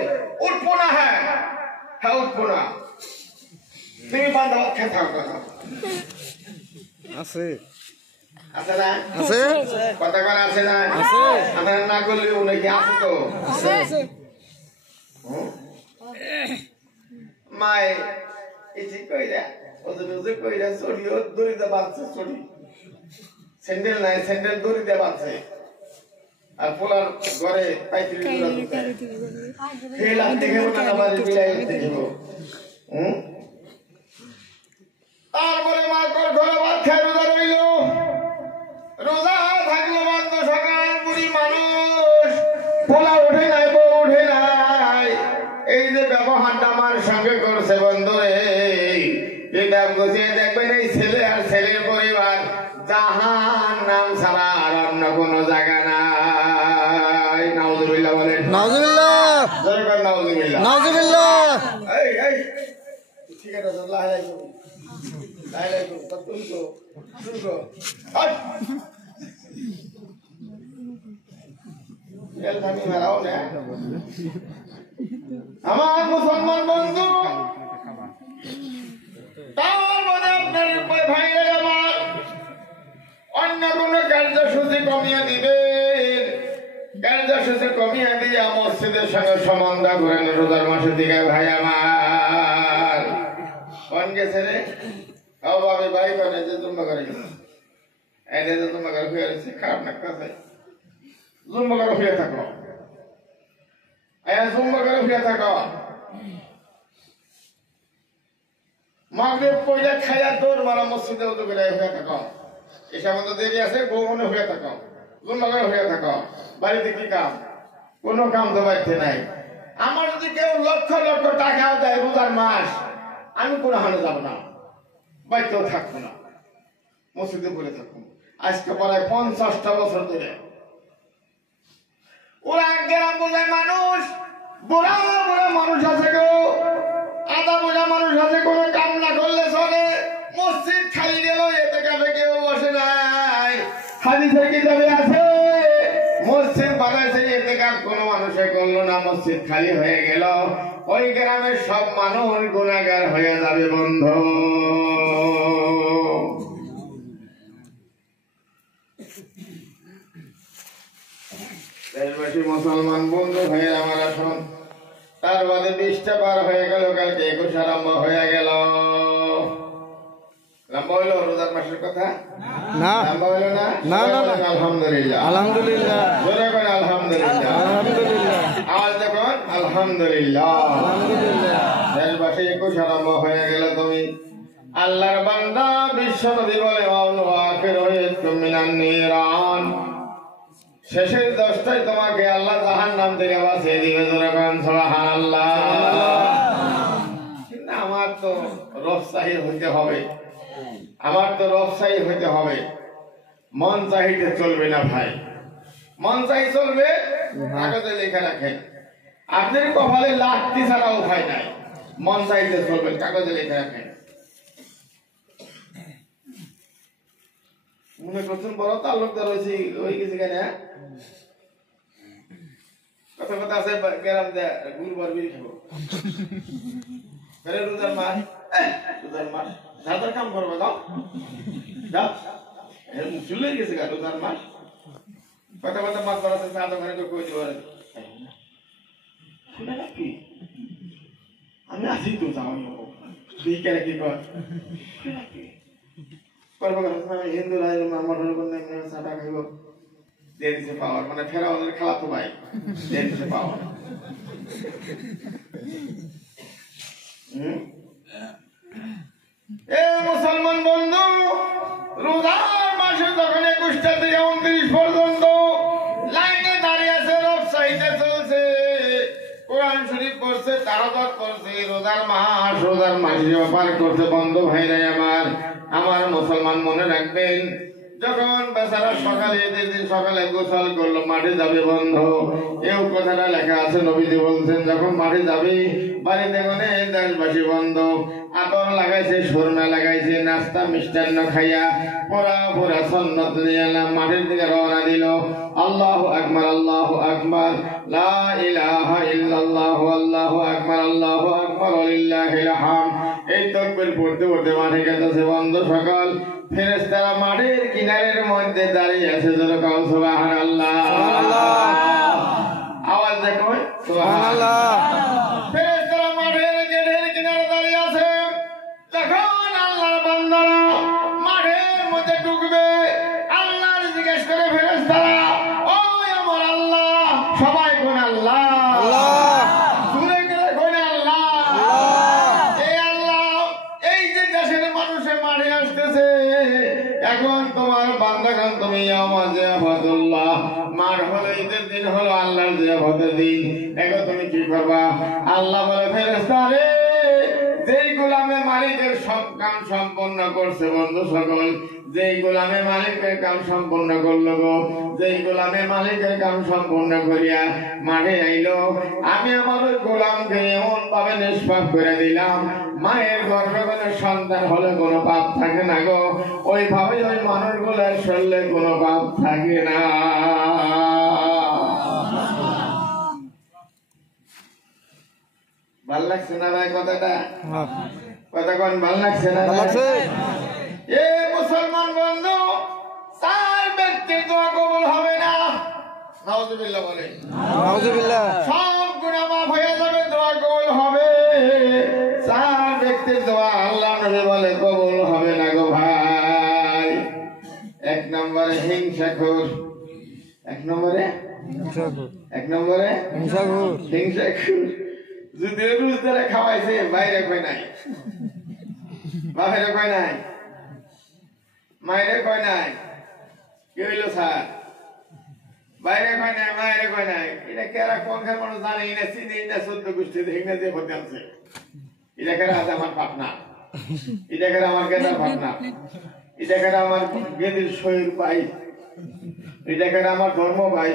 উঠবো না। হ্যাঁ উঠবো না, তুমি বান্ধা ভাত খেয়ে থাকো। আছে আছে না? আছে কথা কর আছে না? আছে। আপনারা না করলে উনি আছে তো আছে। মায়ে এসে কইরা ওদের কইরা চড়িও দড়িতে বাঁধছে, চড়ি স্যান্ডেল নাই, স্যান্ডেল দড়িতে বাঁধছে। আর পোলার ঘরে পাইতিরি জোড়া জুতা হেলাম দেখে মনে আমার বিলাই দেখিব। তারপরে মা কর ঘরে ভাত খায় রোজা রইল। রোজা থাকলো বন্ধ, সকাল বুড়ি মানুষ, পোলা উঠে নাই, বউ উঠে নাই। এই যে ব্যবহারটা আমার সঙ্গে করছে বন্ধু রে, এটা গুছিয়ে দেখবেন এই ছেলে আর ছেলের পরিবার জাহান্নাম ছাড়া আর অন্য কোন জায়গা নাই। নাউজুবিল্লাহ বলেন। নাউজুবিল্লাহ জোরে কর নাউজুবিল্লাহ। নাউজুবিল্লাহ। এই ঠিক আছে আল্লাহ আলাইকুম আলাইকুম তুমি তো শুরু করো। আমি মারাও না আমার মুসলমান বন্ধু, তার মধ্যে আপনার ভাইয়ের আমার অন্য কোন কার্যসূচি কমিয়ে দিবেন, কার্যসূচি কমিয়ে দিয়ে মসজিদের সঙ্গে সম্বন্ধ করেন রোজার মাসের দিকে। ভাই আমার কোন গেছে রে? আমি ভাই করে যে জুম্মা করে গেছে, এনে যে জুম্মা করে ফিরে এসেছে, খারাপ না কাছে জুম্মা করে ফিরে থাকো, জুম্মা করে ফিরে থাকো। মাগরিব পয়লা খাইয়া দৌড় মারা মসজিদে উদু করে হয়ে থাকো, এসব মতো দেরি আছে বউ মনে হয়ে থাকো, জুম্মা করে হয়ে থাকো। বাড়িতে কি কাম? কোনো কাম তো বাড়িতে নাই। আমার যদি কেউ লক্ষ লক্ষ টাকাও দেয় রোজার মাস, আমি কোনো হানে যাবো না, বাড়িতেও থাকবো না, মসজিদে পড়ে থাকবো। আজকে প্রায় 50টা বছর ধরে ওরা গ্রাম বোঝায় মানুষ, বুড়া বুড়া মানুষ আছে গো, আধা বুড়া মানুষ আছে, কোনো কাম না করলে চলে। মসজিদ খালি গেল, এতে কাছে কেউ বসে নাই। হাদিসের কিতাবে আছে মসজিদ বানাইছে, এতে কাজ কোনো মানুষে করলো না, মসজিদ খালি হয়ে গেল। ওই গ্রামের সব মানুষ গুনাহগার হয়ে যাবে বন্ধু। দেশবাসী মুসলমান বন্ধু হয়ে আমার আসুন, তার বাদে 20টা পার হয়ে গেল, কালকে 21 আরম্ভ হয়ে গেল। লম্বা হইল রোজার মাসের কথা না লম্বা হইল না? না না না। আলহামদুলিল্লাহ আলহামদুলিল্লাহ জোরে করে আলহামদুলিল্লাহ আলহামদুলিল্লাহ আওয়াজ দেখুন আলহামদুলিল্লাহ। আলহামদুলিল্লাহ। দেশবাসী 21 আরম্ভ হয়ে গেল। তুমি আল্লাহর বান্দা, বিশ্বনবী বলে মিনান নিরান, শেষের 10টায় তোমাকে আল্লাহ জাহান্নাম থেকে বাঁচিয়ে দিবে। জোরে বলেন সুবহানাল্লাহ। কিন্তু আমার তো রফসাহি হইতে হবে, আমার তো রফসাহি হইতে হবে, মন চাহিতে চলবে না ভাই। মন চাহি চলবে, কাগজে লেখা রাখেন। আপনার কপালে লাঠি ছাড়া উপায় নাই, মন চাইতে চলবেন, কাগজে লেখা রাখেন। মনে করছেন বড় তালুকদার হয়েছি হয়ে গেছে কেন? কথা কথা আছে গ্রাম দেয় গুরুবার বিড়ি খাবো, রোজার মাস, রোজার মাস যাদের কাম করবো যাও যাও, চলে গেছে গা রোজার মাস। কথা কথা মাছ ধরাতে চাঁদ ওখানে কই দিব, শুনে নাকি আমি আসি তো যাও তুই কেন কি কর, করবো আমি হিন্দু রাজ মটন করলে চাটা খাইব দিয়ে দিচ্ছে পাওয়ার মানে ফেরাউনের খালাতো ভাই দিয়ে দিচ্ছে পাওয়ার এ মুসলমান বন্ধু রোজার মাসে যখন 21টা থেকে 29 পর্যন্ত লাইনে দাঁড়িয়ে আছে রব চাইতে চলছে কোরআন শরীফ পড়ছে তারাবাত করছে রোজার মাসে পার করছে বন্ধু ভাইরা আমার মুসলমান মনে রাখবেন যখন বেচারা সকালে ঈদের দিন সকালে গোসল করলো মাঠে যাবে বন্ধ এও কথাটা লেখা আছে নবীজি বলছেন যখন মাঠে যাবে বাড়িতে গনে দেশবাসী বন্ধ আতর লাগাইছে সুরমা লাগাইছে নাস্তা মিষ্টান্ন খাইয়া পোড়া সন্ন্যত নিয়ে মাঠের দিকে রওনা দিল আল্লাহু আকবার লা ইলাহা ইল্লাল্লাহু আল্লাহু আকবার ওয়ালিল্লাহিল হামদ এই তাকবীর পড়তে পড়তে মাঠে গেছে বন্ধ সকাল ফেরেশতারা মাঠের কিনারের মধ্যে দাঁড়িয়ে আছে জোরে কাও সুবহানাল্লাহ আওয়াজ দেখো সুবহানাল্লাহ ফেরেশতারা মাঠের গেটের কিনারে দাঁড়িয়ে আছে যখন আল্লাহর বান্দারা মাঠের মধ্যে ঢুকবে আল্লাহ জিজ্ঞেস করে ফেরেশতারা ও আমার আল্লাহ সবাই কোন আল্লাহ সুরে করে কোন আল্লাহ এই আল্লাহ এই যে দেশের মানুষে মাঠে আসতেছে এখন তোমার বান্দাগণ তুমি আমার জিয়াফাতুল্লাহ মার হলো ঈদের দিন হলো আল্লাহর জিয়াফতের দিন এখন তুমি কি করবা আল্লাহ বলে ফেরেশতা রে যেই গোলামে মালিকের সব কাম সম্পন্ন করছে বন্ধু সকল যেই গোলামে মালিকের কাম সম্পন্ন করলো গো যেই গোলামে মালিকের কাম সম্পন্ন করিয়া মাঠে আইলো আমি আমার ওই গোলামকে এমন ভাবে নিষ্পাপ করে দিলাম মায়ের গর্ভে কোনো সন্তান হলে কোনো পাপ থাকে না গো ওইভাবে ওই মানুষগুলোর শরীরে কোনো পাপ থাকে না ভাল লাগছে না ভাই কথাটা কতক্ষণ ভাল লাগছে না এ মুসলমান বন্ধু চার ব্যক্তির দোয়া কবুল হবে না নাউজুবিল্লাহ বলে নাউজুবিল্লাহ সব গুনাহ মাফ হয়ে যাবে দোয়া কবুল হবে চার ব্যক্তির দোয়া আল্লাহ নবী বলে কবুল হবে না গো ভাই এক নম্বরে হিংসাখোর এক নম্বরে হিংসাখোর যদি রোজদারে খাওয়াইছে বাইরে কই নাই বাপের কই নাই মায়ের কই নাই কি হইল স্যার বাইরে কই নাই মায়ের কই নাই এটা কেরা কোনখান মানুষ জানে না চিনি না 14 গোষ্ঠী দেখি না যে ভোট আছে এটা কেরা আছে আমার পাটনা এটা কেরা আমার গেদার পাটনা এটা কেরা আমার গেদির শরীর ভাই এটা কেরা আমার ধর্ম ভাই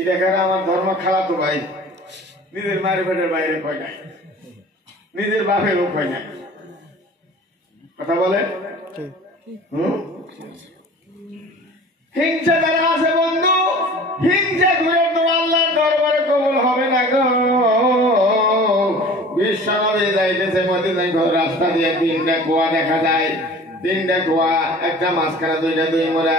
এটা কেরা আমার ধর্ম খালাতো ভাই নিজের মায়ের পেটের বাইরে কয় নাই নিজের বাপেরও কয় নাই কথা বলে হিংসা যারা আছে বন্ধু হিংসা ঘুরে তো আল্লাহর দরবারে কবুল হবে না গো বিশ্বনবী যাইতেছে মদিনায় রাস্তা দিয়ে 3টা কুয়া দেখা যায় 3টা কুয়া একটা মাঝখানে 2টা দুই মোড়া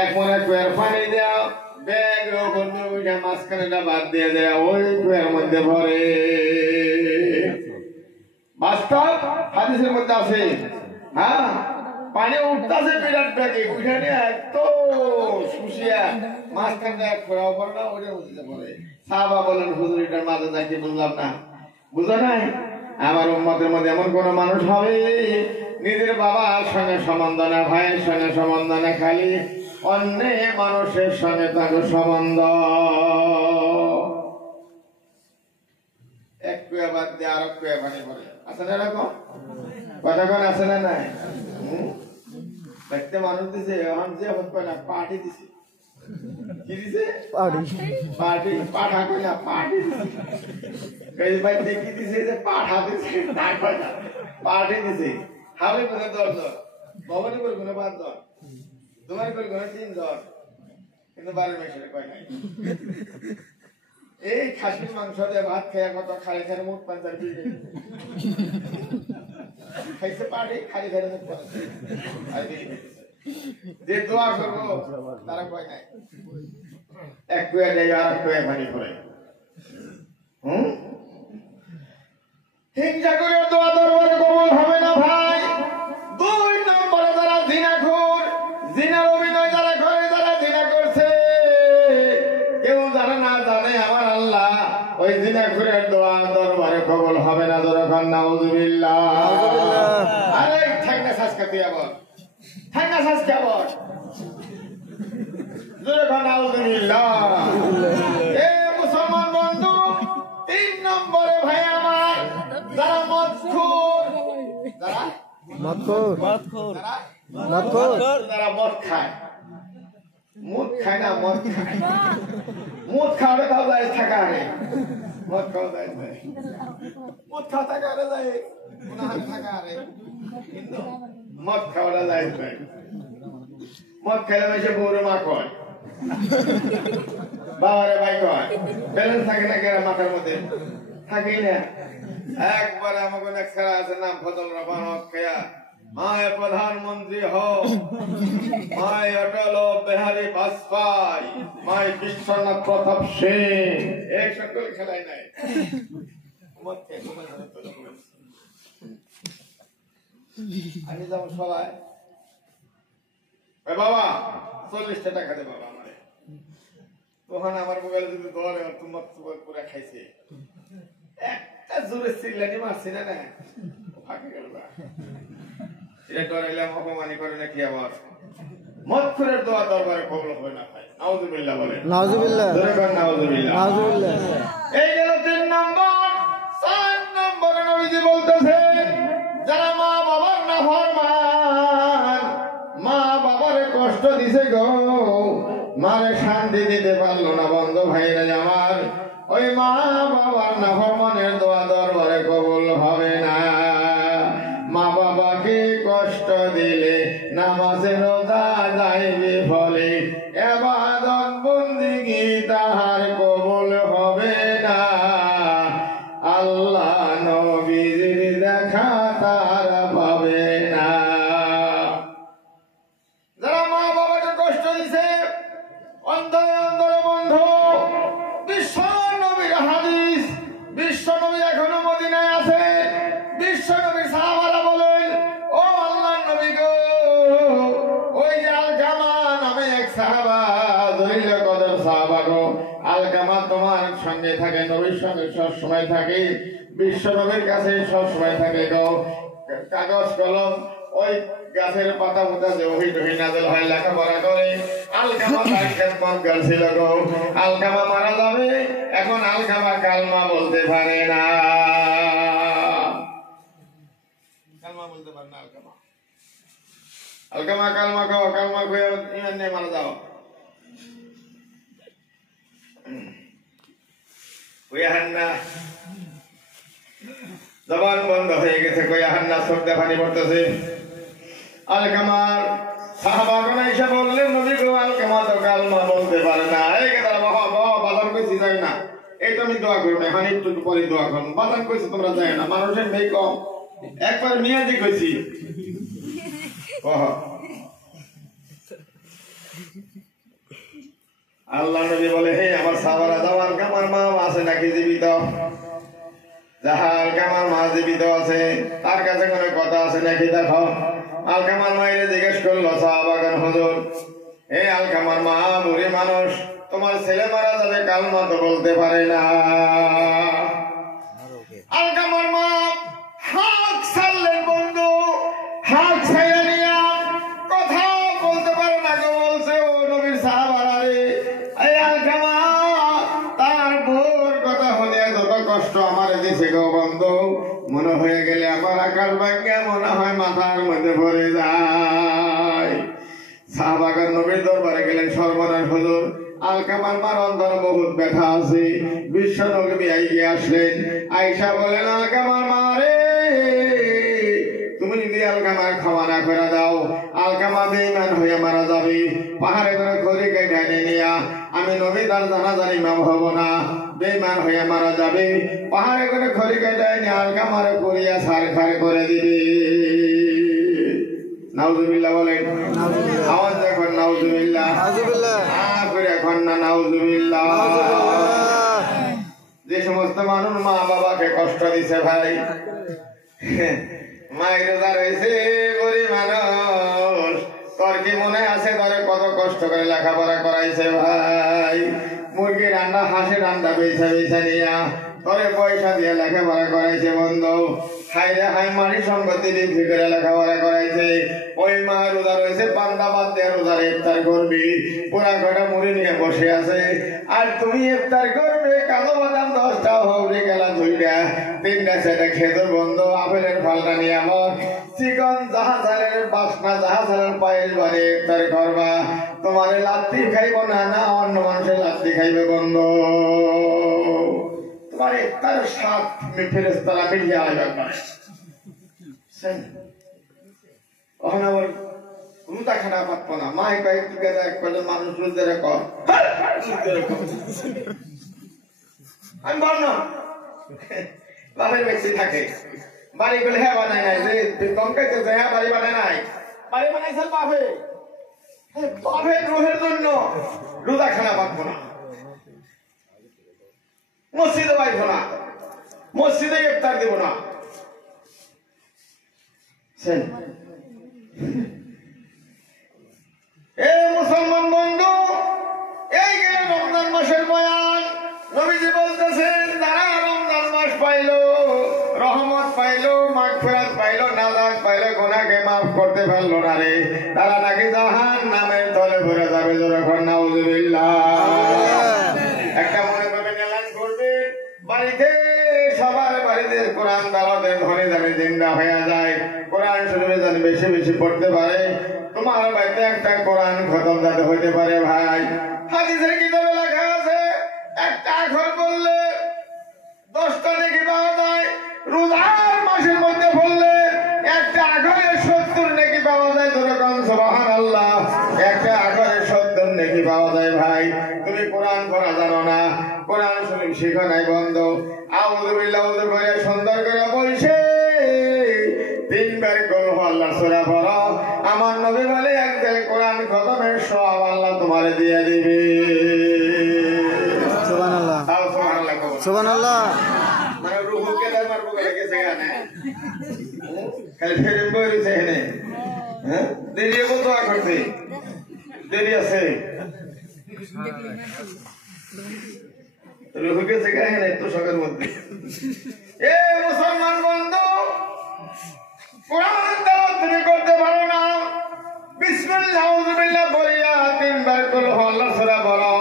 এক মোড়া কুয়ার পানি দাও ব্যাগ করবে ওইটা মাঝখানেটা বাদ দিয়ে দেয় ওই কুয়ার মধ্যে ভরে বাস্তব হাদিসের মধ্যে আছে হ্যাঁ পানি উঠতেছে বিরাট ব্যাগে ওইখানে এত শুষিয়া মাঝখানটা এক খোড়াও পড়ে না ওইটা উঠতে পড়ে সাহাবা বলেন হুজুর এটার মাঝে যাকে বুঝলাম না বুঝো নাই আমার উম্মতের মধ্যে এমন কোন মানুষ হবে নিজের বাবার সঙ্গে সম্বন্ধ না ভাইয়ের সঙ্গে সম্বন্ধ না খালি অন্য মানুষের সঙ্গে তাকে সম্বন্ধ এক কুয়া বাদ দিয়ে আর কুয়া পানি পড়ে আছে না এরকম কতক্ষণ আছে না নাই দেখতে মানুষ দিছে এখন যে হতো না পার্টি দিছে কি দিছে পার্টি পাঠা কই না পার্টি দিছে কই ভাই দেখি দিছে যে পাঠা দিছে তাই কই না পার্টি দিছে হালে করে দরজা ভবনে করে কোনো বাদ দাও তোমার করে কোনো 3 জন কিন্তু 12 মাসের কয় নাই এই খাসির মাংস দিয়ে ভাত খেয়ে কত খালি খালি মুখ পাঞ্জার দিয়ে খাইছে পাড়ে খালি খালি মুখ পাঞ্জার আর যে দোয়া করবো তারা কয় নাই এক কুয়া দেয় আর কুয়া পানি করে হিংসা করে দোয়া দরবারে কবুল হবে না ভাই 2 নম্বরে যারা জিনা জিনার অভিনয় যারা করে, যারা জিনা করছে, কেউ যারা না জানে আমার আল্লাহ ওই জিনা করে দোয়া দরবারে কবুল হবে না। যখন নাউজুবিল্লাহ। আরে ঠান্ডা শ্বাস কাটি আবার, ঠান্ডা শ্বাস কে আবার, যখন নাউজুবিল্লাহ। এ মুসলমান বন্ধু, 3 নম্বরে ভাই আমার যারা মদখোর, যারা যারা মদ খায়, মদ খায় না, মদ খায়, মদ খাওয়াটা তাও যায় থাকা রে, মদ খাওয়া যায় নাই, মদ খাওয়া থাকা রে যায় গুনাহ থাকা রে, কিন্তু মদ খাওয়াটা যায় নাই। মদ খেলে মেশে বউরে মা কয়, বাবারে ভাই কয়, ব্যালেন্স থাকে না কেন মাথার মধ্যে, থাকেই না। একবারে আমাকে এক ছেড়া আছে নাম ফজল রহমান মদ খেয়া মায় প্রধানমন্ত্রী হও, মায় অটল বিহারী বাজপেয়ী, মায় বিশ্বনাথ প্রতাপ সিং, এক সকল খেলাই নাই। আমি যেমন সবাই বাবা 40টা টাকা দে বাবা আমার, তখন আমার মোবাইলে যদি ধরে তোমার পুরা খাইছে, একটা জোরে চিল্লানি মারছি না না ফাঁকে গেল, ডরাইলাম অপমানি করে নাকি আবার মদখোরের দোয়া দরবারে কবুল হবে না। ভাই নাউজুবিল্লাহ বলেন, নাউজুবিল্লাহ, নাউজুবিল্লাহ, নাউজুবিল্লাহ। এই গেল 3 নম্বর। 4 নম্বরে নবীজি বলতেছেন যারা মা বাবার নাফরমান, মা বাবারে কষ্ট দিছে গো, মারে শান্তি দিতে পারলো না বন্ধু ভাইরা আমার, ওই মা বাবার নাফরমানের দোয়া দরবারে কবুল হবে না। মা বাবাকে কষ্ট দিলে নামাজে রোজা যাইবে ফলে, ইবাদত বন্দেগী তাহার কবুল হবে না, আল্লাহ নবীর দেখা তার পাবে না। যারা মা বাবাকে কষ্ট দিছে, অন্তরে অন্তরে বন্ধু, বিশ্ব নবীর হাদিস, বিশ্ব নবী এখনো মদিনায় আছে, বিশ্ব নবীর সাহাবারা বলেন ও আল্লাহর নবী গো, ওই যে আলকামা নামে এক সাহাবা, জলিল কদর সাহাবা গো, আলকামা তোমার সঙ্গে থাকে, নবীর সঙ্গে সব সময় থাকে, বিশ্ব নবীর কাছে সব সময় থাকে গো, কাগজ কলম ওই গাছের পাতা পুতা যে ওই টহি নাজল হয় লেখাপড়া করে, আলকামা তার খেদমত করছিল গো। আলকামা মারা যাবে, এখন আলকামা কালমা বলতে পারে না, কালমা বলতে পারে না আলকামা। আলকামা কালমা খাও, কালমা খেয়ে ইমান নিয়ে মারা যাও। কইয়াহান্না জবান বন্ধ হয়ে গেছে, কইয়াহান্না চোখ দিয়ে পানি পড়তেছে। আলকামার সাহাবাগণ এসে বললেন নবী গো, আলকামা তো কালমা বলতে পারে না। এই কথা বাবা বাবা বাজার কইছি যাই না, এই তো আমি দোয়া করবো, এখন একটু পরে দোয়া করুন, বাজার কইছি তোমরা যাই না, মানুষের মেয়ে কম, একবার মেয়াদি কইছি। আল্লাহ নবী বলে হে আমার সাহাবারা যাও, আলকামার মা আছে নাকি জীবিত? যাহা আলকামার মা জীবিত আছে, তার কাছে কোনো কথা আছে নাকি দেখো। আলকামার মায়ের জিজ্ঞেস করলো সাহাবাগণ, হুজুর হে আলকামার মা বুড়ি মানুষ, তোমার ছেলে মারা যাবে, কালমা তো বলতে পারে না। আলকামার মা হাত ছাড়লেন বন্ধু, হাত ছেড়ে নিয়া কথা বলতে পারে না গো, বলছে ও নবীর সাহাবারা রে, এই আলকামা তার বোর কথা হলে যত কষ্ট আমার দিছে গো বন্ধু, মনে হয়ে গেলে আমার আকাশ ভাগ্যে মনে হয় মাথার মধ্যে পড়ে যায়। সাহাবাগণ নবীর দরবারে গেলেন, সর্বনাশ হুজুর, আলকামার মার অন্তরে বহুত ব্যথা আছে। বিশ্ব নবী এগিয়ে আসলেন, আয়েশা বলেন আলকামার মা রে, তুমি যদি আলকামার ক্ষমা না করে দাও, আলকামা বেঈমান হয়ে মারা যাবে, পাহাড়ে করে খড়ি কেটে নিয়া আমি নবী তার জানাজার ইমাম হব না, বেঈমান হয়ে মারা যাবে, পাহাড়ে করে খড়ি কেটে নিয়ে আলকামারে করিয়া সারখার করে দিবে। নাউজুবিল্লাহ বলেন, আওয়াজ দেখুন নাউজুবিল্লাহ, করে এখন না নাউজুবিল্লাহ। যে সমস্ত মানুষ মা বাবাকে কষ্ট দিছে ভাই, মায়ের রোজা রয়েছে গরিব মানুষ, তোর কি মনে আছে আমারে কত কষ্ট করে লেখাপড়া করাইছে ভাই। মুরগি রান্না, হাঁসের রান্না বেছা বেছা নিয়া তোরে পয়সা দিয়ে লেখাপড়া করাইছে বন্ধু। হাইরে হাই মারি সম্পত্তি বিক্রি করে লেখাপড়া করাইছে। ওই মা রোজা রয়েছে, পান্তা বাদ দিয়ে রোজার ইফতার করবি, পুরা কটা মুড়ি নিয়ে বসে আছে। আর তুমি ইফতার করবে কালো বাদাম 10টা, হবরি গেলা 2টা, 3টা 4টা খেজুর বন্ধু, আপেলের ফালটা নিয়ে আমার চিকন জাহাজালের বাসনা, জাহাজালের পায়েস বানিয়ে ইফতার করবা। তোমার লাত্তি খাইব না, না অন্য মানুষের লাত্তি খাইবে বন্ধু। তোমার ইফতার স্বাদ ফেরেশতারা মিলিয়ে আসবে। ওখানে আবার রুদা খানা পারত না, মাই কয়েক করলে মানুষ রুদ্রে কর। আমি ভাবলাম বাপের ব্যক্তি থাকে, বাড়ি গুলো হ্যাঁ বানায় নাই, যে কমকাইতেছে হ্যাঁ বাড়ি বানায় নাই, বাড়ি বানাইছে বাপে। বাপের রোহের জন্য রুদা খানা পারত না, মসজিদে বাইব না, মসজিদে ইফতার দিব না। মুসলমান বন্ধু, এই গেল রমজান মাসের বয়ান। নবীজি বলতেছেন যারা রমজান মাস পাইলো, রহমত পাইলো, মাগফিরাত পাইলো, নাজাত পাইলো, গুনাহকে মাফ করতে পারলো না রে, তারা নাকি জাহান্নামের তলে ভরে যাবে। যখন নাউজুবিল্লাহ। একটা মনে করবেন এলান করবে বাড়িতে, সবার বাড়িতে কোরআন দাওয়াতের ঘরে যাবে জিন্দা হয়ে যায়, কোরআন শরীফে যেন বেশি বেশি পড়তে পারে। তোমার বাড়িতে একটা কোরআন খতম যাতে হইতে পারে ভাই। হাদিসের কিতাবে লেখা আছে একটা আখর বললে 10টা নেকি পাওয়া যায়। রোজার মাসের মধ্যে বললে একটা আখরে 70 নেকি পাওয়া যায়। যেরকম সুবহানাল্লাহ, একটা আখরে 70 নেকি পাওয়া যায় ভাই। তুমি কোরআন পড়া জানো না, কোরআন শরীফ শিখো নাই বন্ধু, আউযু বিল্লাহি ওযু করে সুন্দর করে বলছে 3 বার কুল আল্লাহর সূরা পড়ো। আমার নবী বলে একদিন কোরআন খতমের সওয়াব আল্লাহ তোমারে দিয়ে দিবে। সুবহানাল্লাহ, সুবহানাল্লাহ, সুবহানাল্লাহ। মানে রূহকে তার মারবো গেলে গেছে গানে খালি ফেরে বইছে এনে। হ্যাঁ, দেরি কত করতে দেরি আছে, রূহকে জায়গায় নাই তো সকালের মধ্যে। এ মুসলমান বন্ধু, কোরআন দাওয়াত তুমি করতে পারো না, বিসমিল্লাহ আউযুবিল্লাহ বলিয়া 3 বার কুল আল্লাহর সূরা পড়ো,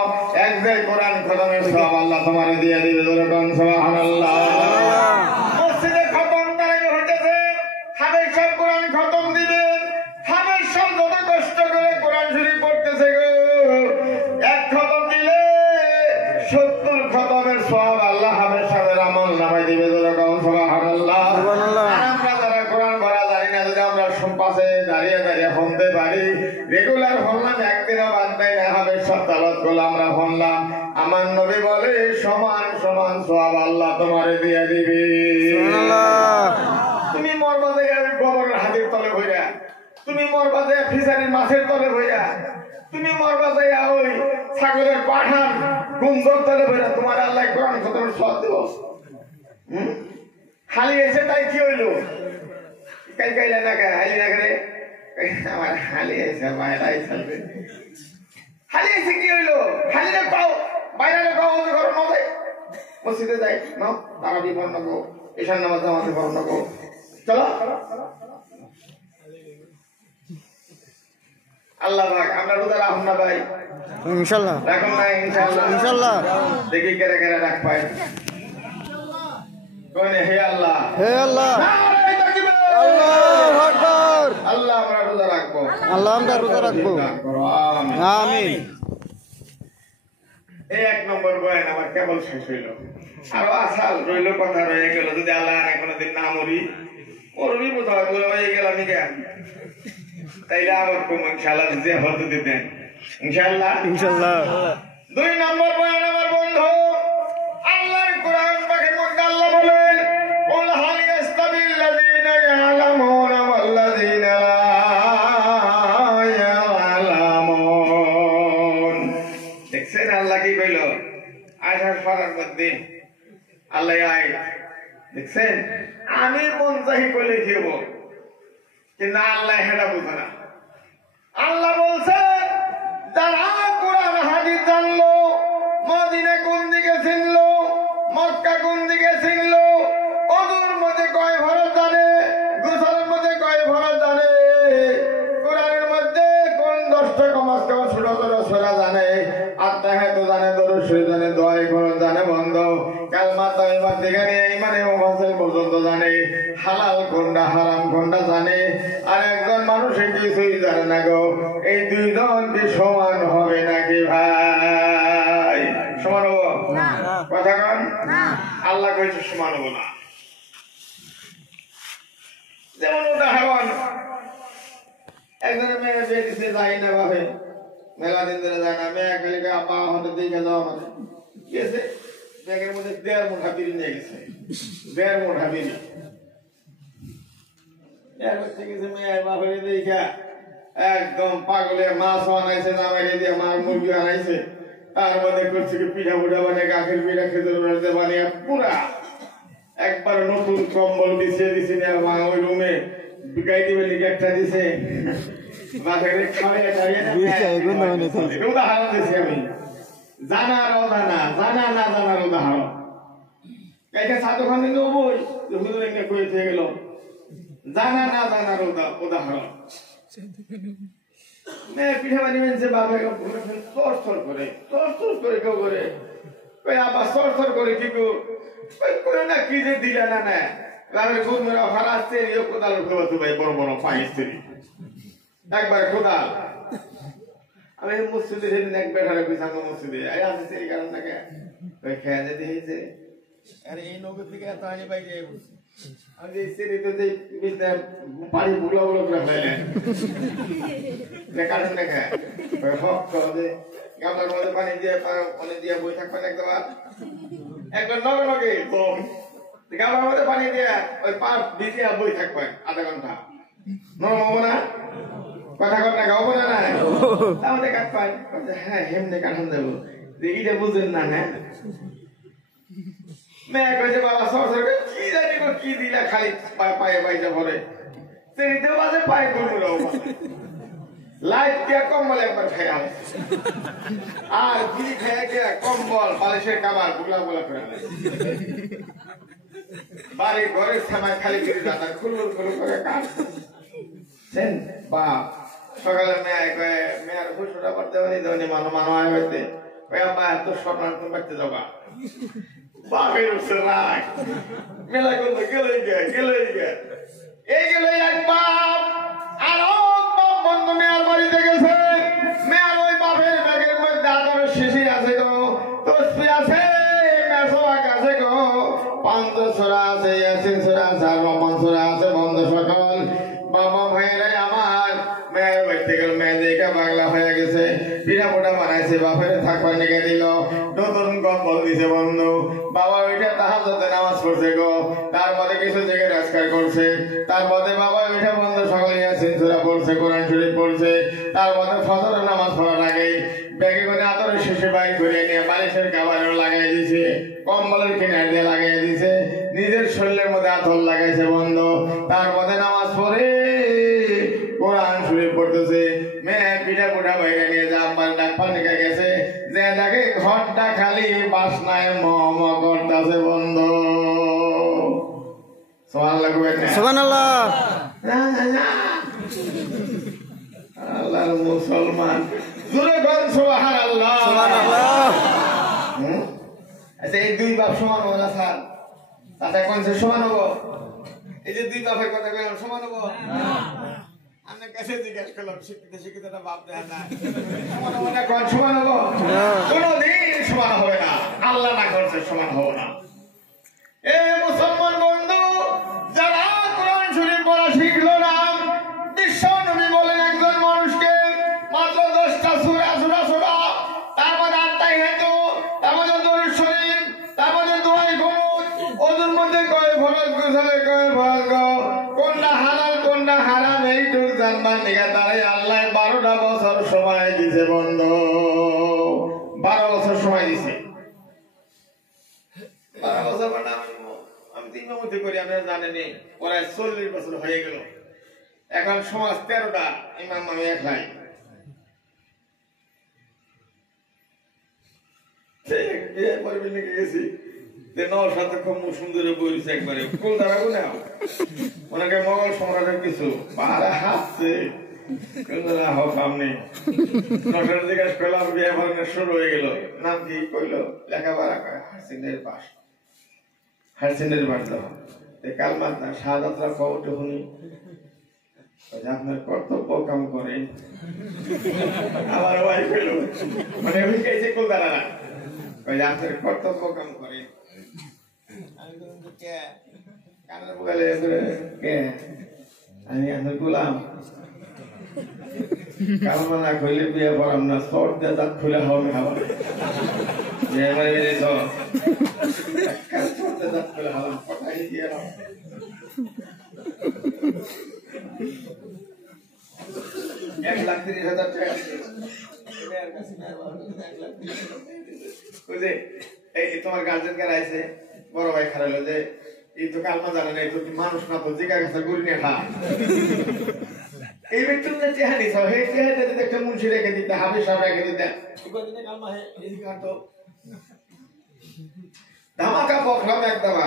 একবার কোরআন খতমের সওয়াব আল্লাহ তোমারে দিয়ে দিবে। যেরকম সুবহানাল্লাহ। মসজিদে খতম তার আগে হইতেছে, হাফেজ সব কোরআন খতম দিবে। হাফেজ সব যত কষ্ট করে কোরআন শরীফ পড়তেছে গো, এক খতম দিলে 70 খতমের সওয়াব আল্লাহ হাফেজ সাহেবের আমল নামায় দিবে। যেরকম সুবহানাল্লাহ, সুবহানাল্লাহ। আমরা যারা কোরআন পড়া জানি না, যদি আমরা পাশে দাঁড়িয়ে দাঁড়িয়ে শুনতে পারি, রেগুলার শুনলাম, একদিনও বাদ দেয় না, হাফেজ সব তেলাওয়াত করলে আমরা শুনলাম, আমার নবী বলে সমান সমান সওয়াব আল্লাহ তোমারে দিয়ে দিবে। সুবহানাল্লাহ। তুমি মরবা যে গোবরের হাতের তলে ভইরা, তুমি মরবা যে ফিশারির মাছের তলে ভইরা, তুমি মরবা যে ওই ছাগলের পাঠান গুঞ্জর তলে ভইরা, তোমার আল্লাহ কোরআন খতমের সওয়াব দেব। খালি এসে তাই কি হইলো? কাই কাইলা না কা হালি না করে আমার হালি এসে বাইরে চলবে। হালি এসে কি হইলো? হালি না পাও বাইরে পাও ঘর নবে মসজিদে যাই না, তারাবি পড়ন গো, ঈশান নামাজ নামাজে পড়ন গো, চলো। আল্লাহ পাক আমরা রোজা রাখুন না ভাই, ইনশাআল্লাহ রাখুন না ইনশাআল্লাহ, ইনশাআল্লাহ। দেখি কেরে কেরে রাখ পাই কোনে। হে আল্লাহ, হে আল্লাহ, নারে তাকবীর, আল্লাহু আকবার। আল্লাহ আমরা রোজা রাখবো, আল্লাহ আমরা রোজা রাখবো। আমিন আমিন। এই 1 নম্বর বয়ান আমার কেবল শেষ হইল, আরো আসাল রইল, কথা রয়ে গেল। যদি আল্লাহ আর কোনদিন না মরি, মরবি বোধহয় বলে হয়ে গেলাম তাইলে আবার কম ইনশাআল্লাহ যে হতে দিতেন ইনশাআল্লাহ, ইনশাআল্লাহ। 2 নম্বর বয়ান আমার বন্ধু, আল্লাহর কোরআন পাকের মধ্যে আল্লাহ বলেন কুল হাল ইয়াস্তাবিল্লাযীনা ইয়ালামুনা ওয়াল্লাযীনা লা ইয়ালামুন। দেখছেন আল্লাহ কি কইল আয়াতের ফারার মধ্যে? আল্লাহ আয়াত দেখছেন, আমি মন চাহি কইলে কি হবো, কিন্তু আল্লাহ হেডা বুঝে না। আল্লাহ বলছেন ছোট ছোট ছোড়া জানে, আত্মাহাত জানে, দরুদ জানে, দোয়া করন জানে বন্ধ, কালমা তাইবা থেকে নিয়ে ইমানে মুফাসসিল পর্যন্ত জানে, হালাল কোনটা হারাম কোনটা জানে। আর একজন মানুষের কিছুই জানে না গো। এই দুইজন কি সমান হবে নাকি ভাই? সমান হবো না, কথা কন না। আল্লাহ কইছে সমান হবো না। যেমন উদাহরণ, একজনের মেয়ে বিয়ে দিতে যাই না ভাবে, মেলা দিন ধরে যায় না, মেয়ে খালি আব্বা হতে দেখে যাওয়া মানে গেছে, ব্যাগের মধ্যে 1.5 মুঠা বিড়ি নিয়ে গেছে, 1.5 মুঠা বিড়ি। মেয়ে বাপের দেখা একদম পাগলে মাছ আনাইছে, জামাই দিয়ে মাছ মুরগি আনাইছে, তার মধ্যে করছে কি পিঠা পুঠা বানিয়ে, গাছের পিঠা খেজুর বানিয়ে পুরা একবার নতুন কম্বল বিছিয়ে দিছে না মা, ওই রুমে বিকাই দিবে লিখে একটা দিছে, উদাহরণ দিছি আমি, জানার অজানা, জানা না জানার উদাহরণ। এটা সাধুখানে বই কয়েছে গেল, জানা না জানার উদাহরণ। পিঠা বানি মেনছে বাবা চর করে, কেউ করে আবার চর করে কি করে না, কি যে দিলে না না গ্রামের গুরমের অফার আসছে, কোদাল ভাই বড় বড় পাইছে একবার কোদাল। আমি মসজিদে সেদিন এক বেটারে কইসাঙ্গ মসজিদে আসছে, এই কারণ নাকি ওই খেয়া যেতে হয়েছে। আর এই নগর থেকে এত আনি পাই যাই বলছি, আমি যে সেরিতে যে পানি বুগলা বুগলা করে ফেলেন কারণ দেখা যে গামলার মধ্যে পানি দিয়ে পানি দিয়ে বই থাকবেন একবার নগে নগে গামলার মধ্যে পানি দিয়ে ওই পা ভিজিয়া বই থাকবেন আধা ঘন্টা, নরম হবো না? কথা কথা গাবো না না তাহলে কাট পাই, হ্যাঁ হেমনে কাঠান দেবো, এটা বুঝেন না? হ্যাঁ মেয়ে কইছে বাবা সর কি জানি কি দিলা, খালি পায়ে পাইটা ভরে সেরিতে বাজে পায়ে গুলমুলাও লাইট দিয়া কম্বল একবার খাইয়া আর বিড়ি খাইয়া গিয়া কম্বল বালিশের কাবার বুগলা বুগলা করে বাড়ির ঘরের সামায় খালি বিড়ি দাদা খুলুর খুলুর করে কাজ বা সকালে মেয়ের হুসুরা করতে পারি দেওয়ানি মানো হয় হইতে ওই আব্বা এত স্বপ্ন বাড়তে যাবা বাপের উঠছে রাগ মেলা করলো গেলে এই গেলে এক বাপ আর বাপ বন্ধু মেয়ার বাড়িতে গেছে, মেয়ার ওই বাপের ব্যাগের মধ্যে আদরের শিশি আছে গো, তসবি আছে, মেসোয়াক আছে গো, পাঞ্চছড়া আছে, ইয়াসিন ছড়া আছে, আর রহমান ছড়া আছে। বন্ধু সকল বাবা ভাইয়েরাই আমার মেয়ের বাড়িতে গেল, মেয়ে দেখা বাংলা হয়ে গেছে, পিঠা পোটা বানাইছে, বাপের থাকবার নিকে দিল, নতুন কম্বল দিছে বন্ধু। বাবা ওইটা তাহাজ্জুদে নামাজ পড়ছে গো, তার মধ্যে কিছু জায়গায় রাজকার করছে, তার মধ্যে বাবা ওইটা বন্ধু সকালে ইয়াসিন সূরা পড়ছে, কোরআন শরীফ পড়ছে, তার মধ্যে ফজরের নামাজ পড়ার আগেই ব্যাগে করে আদরের শেষে বাইর করে নিয়ে বালিশের কাবারও লাগাই দিছে, কম্বলের কিনার দিয়ে লাগাই দিছে, নিজের শরীরের মধ্যে আতর লাগাইছে বন্ধু। তার মধ্যে নামাজ পড়ে কোরআন শরীফ পড়তেছে, মেয়ে পিঠা পুঠা বাইরে নিয়ে যা ডাক পানি গেছে, যে দেখে ঘরটা খালি বাসনায় মম করতেছে বন্ধু। সুবহানাল্লাহ। আল্লাহর মুসলমান জোরে বল সুবহানাল্লাহ। আচ্ছা এই দুই বাপ সমান হবো না স্যার? তাতে কোন সমান হবো? এই যে দুই বাপের কথা বললাম সমান হবো? আমি কাছে জিজ্ঞেস করলাম, শিক্ষিত বাপ দেখা না সমান হবো না? কোন সমান হবো? কোনদিন সমান হবে না, আল্লাহ না করছে সমান হবো না। এ মুসলমান বন্ধু, যারা কোরআন শরীফ পড়া শিখলো না, বিশ্ব নবী বলেন একজন মানুষকে মাত্র 10টা সূরা তার মধ্যে আত্মাহিয়াতু, তার মধ্যে দরুদ শরীফ, তার মধ্যে দোয়া কুনুত, ওদের মধ্যে কয় ফরজ গোসলে কয় ফরজ, কোনটা হালাল কোনটা হারাম এইটুক জানবার নিকে তারাই আল্লাহ 12টা বছর সময় দিছে বন্ধু, 12 বছর সময় দিছে। 12 বছর মানে আমি 3 মধ্যে করি, আপনারা জানেনই, প্রায় 40 বছর হয়ে গেল। এখন সমাজ 13টা, ইমাম আমি একলাই। গেছি সাথে খুব সুন্দর বইছে একবারে ফুল দাঁড়াবো না, ওনাকে মোগল সম্রাটের কিছু পাহাড়ে হাসছে, হোক আপনি নটার জিজ্ঞাসা করলাম বিয়ে ভরণের শুরু হয়ে গেল নাম কি কইলো লেখাপড়া করে হাসিনের পাশ হাসিনের পাশ দাও কালমাত না শাহাদাতরা কবটে শুনি আপনার কর্তব্য কাম করেন আমার ভাই কইল মানে শিখাইছে কলকাতা না আপনার কর্তব্য কাম করেন আমি কে কানের বলে কে আমি আপনার গোলাম কালমা না খুলে বিয়ে পড়াম না শর্ট দিয়ে দাঁত খুলে হবে খাবার বিয়ে মারি তো শর্ট দিয়ে দাঁত খুলে হলাম কথাই দিয়ে 1,30,000 টাকা তোমার গার্জেন কার আছে বড় ভাই খারালো যে এই তো কালমা জানে না এই তো মানুষ না তো জিগা গেছে গুড়ি নিয়ে খা এই ব্যক্তি চেহারি সব হে চেহারি যদি একটা মুন্সি রেখে দিতে হাবি সব রেখে দিতে কালমা হে এদিকে হাঁটো ধামাকা বকলাম একদম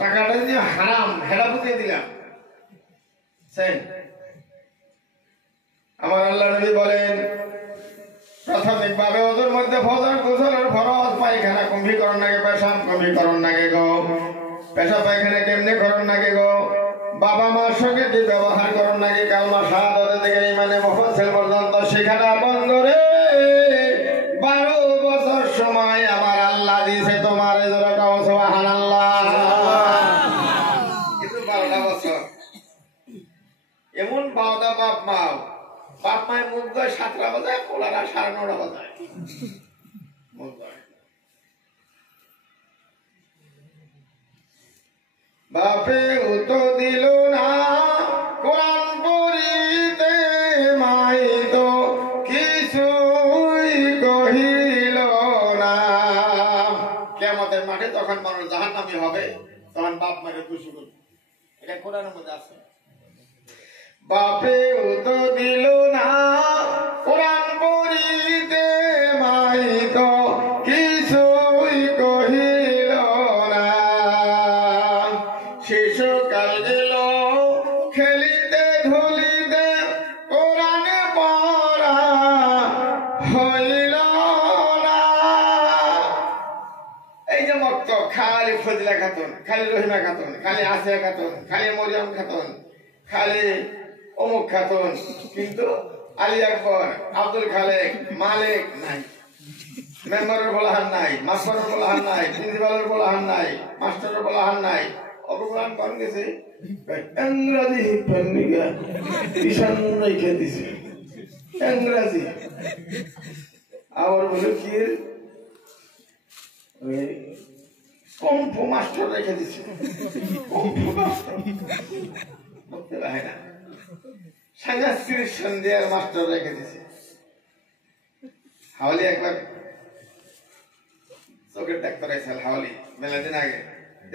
টাকাটা যদি হারাম হেরা বুঝিয়ে দিলাম আমার আল্লাহ নবী বলেন প্রাথমিক ভাবে ওদের মধ্যে ফজর গোসলের ফরজ পায়খানা কুম্ভীকরণ নাগে পেশাব কুম্ভীকরণ নাগে গো পেশাব পায়খানা কেমনে করণ নাগে গো বাবা মার সঙ্গে যে ব্যবহার করণ নাগে কালমা শাহাদাত থেকে ইমানে মুফাসসিল পর্যন্ত শেখাটা বন্ধ রে 12 বছর সময় আমার আল্লাহ দিয়েছে তোমার জোরে কাও সুবহানাল্লাহ কিন্তু 12 বছর এমন বাওদা বাপ মায়ের মুখ ধয় 7টা বাজায় পোলারা 9:30 বাজায় বাপে উতো দিল না কোরআন পড়িতে মাই তো কিছুই কহিল না কিয়ামতের মাঠে যখন মানুষ জাহান্নামী হবে তখন বাপ মায়ের খুশি করবে এটা কোরআনের মধ্যে আছে বাপে উতো দিল না কোরআন পড়িতে মাই তো কিছুই কহিল না শিশুকাল গেল খেলিতে ধুলিতে কোরআন পড়া হইল না এই যে মক্ত খালি ফজলা খাতুন খালি রহিমা খাতুন খালি আসিয়া খাতুন খালি মরিয়ম খাতুন খালি অমুক খাতুন কিন্তু আলী আকবর আব্দুল খালেক মালিক নাই মেম্বারের বলাহান নাই মাস্টারের বলাহান নাই প্রিন্সিপালের বলাহান নাই মাস্টারের বলাহান নাই অবদান কোন গেছে ইংরেজি পন্নিকা ঈশান রেখে দিছে ইংরেজি আবার বলে কি ওই কম্প মাস্টার রেখে দিছে কম্প মাস্টার বলতে পারে না সংস্কৃত সন্ধ্যার মাস্টার রেখে দিছে হাওলি একবার চোখের ডাক্তার আইসাল হাওলি মেলা দিন আগে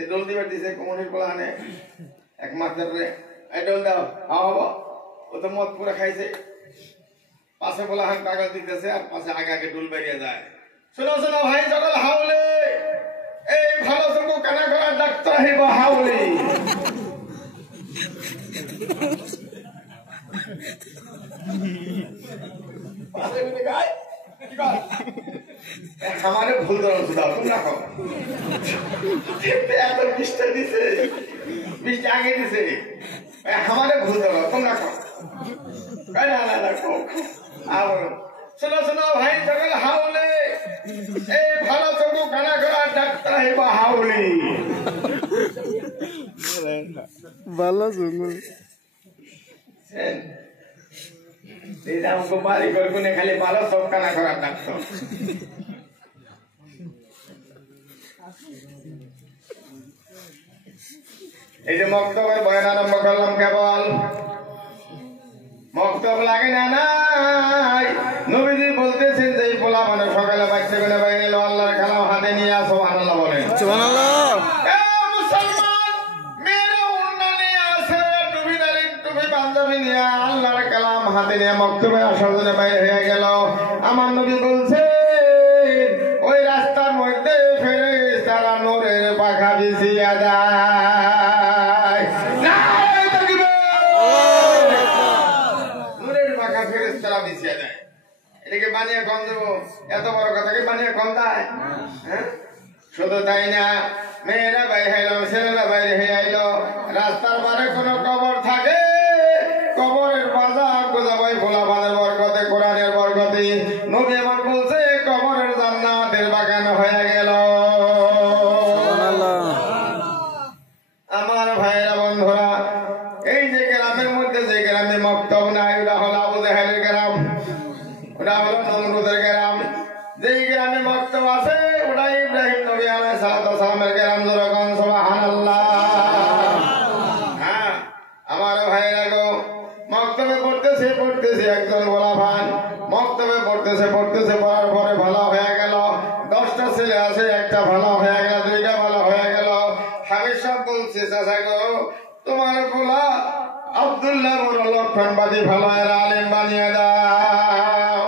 ডোল দিবার দিছে কমনির পোলাহানে এক মাস্টার রে এই ডোল দাও হবো ও তো মদ পুরা খাইছে পাশে পোলাহান কাগজ দিতেছে আর পাশে আগে আগে ডোল বেরিয়ে যায় শোনো শোনো ভাই সকল হাওলি এই ভালো চকু কানা করা ডাক্তার হইব হাওলি हमारे भूल दो तुम ना खाओ बिस्टा दिसे बिस्टा आगे दिसे हमारे भूल दो तुम ना खाओ ना ना ना खाओ आओ सुनो सुनो भाई जगल हाउले ए भालो चकु काना करा डाक्टर है बा हाउले ভালো সুঙ্গুল এটা আমাকে বাড়ি করগুনে খালি ভালো সব কানা করা ডাক্তার এই যে মক্তবের বয়ান আরম্ভ করলাম কেবল মক্তব লাগে না নাই নবীজি বলতেছেন যে পোলা মানে সকালে বাচ্চা গুলো বাইরে এলো আল্লাহর কালাম হাতে নিয়ে আসো সুবহানাল্লাহ বলেন সুবহানাল্লাহ আল্লাহর কালাম হাতে নিয়ে মক্তবে আসার জন্য বাইরে হয়ে গেল আমার নবী বলছে ওই রাস্তার মধ্যে ফেরেশতারা নূরের পাখা বিছিয়ে দেয় কি বানিয়ে কম দেবো? এত বড় কথা কি বানিয়ে কম দেয়? হ্যাঁ, শুধু তাই না, মেয়েরা বাইরে আইলো, ছেলেরা বাইরে হয়ে আইলো, রাস্তার পারে কোনো কবর থাকে, কবরের বাজার গোজাবাই ভোলা বাঁধের বরকতে, কোরআনের বরকতে নবী আমার বলছে কবরের জান্নাতের বাগান হয়ে গেল। আমার ভাইয়েরা বন্ধুরা, এই যে গ্রামের মধ্যে যে গ্রামে মক্তব নাই, ওটা হলো আবু জাহেলের গ্রাম, ওটা হলো নমরুদের গ্রাম। যেই গ্রামে মক্তব আছে ওটাই ইব্রাহিম নবী আলাইহিস সালামের গ্রাম। যখন সুবহানাল্লাহ। হ্যাঁ আমার ভাইয়েরা গো, মক্তবে পড়তেছে একজন বলা ভাই, মক্তবে পড়তেছে পড়ার পরে ভালো হয়ে গেল। 10টা ছেলে আছে, একটা ভালো হয়ে গেল, 2টা ভালো হয়ে গেল। হাবিব সাহেব বলছে, চাচা গো তোমার পোলা আব্দুল্লাহ বড় লক্ষণবাদী, ভালো এর আলেম বানিয়ে দাও।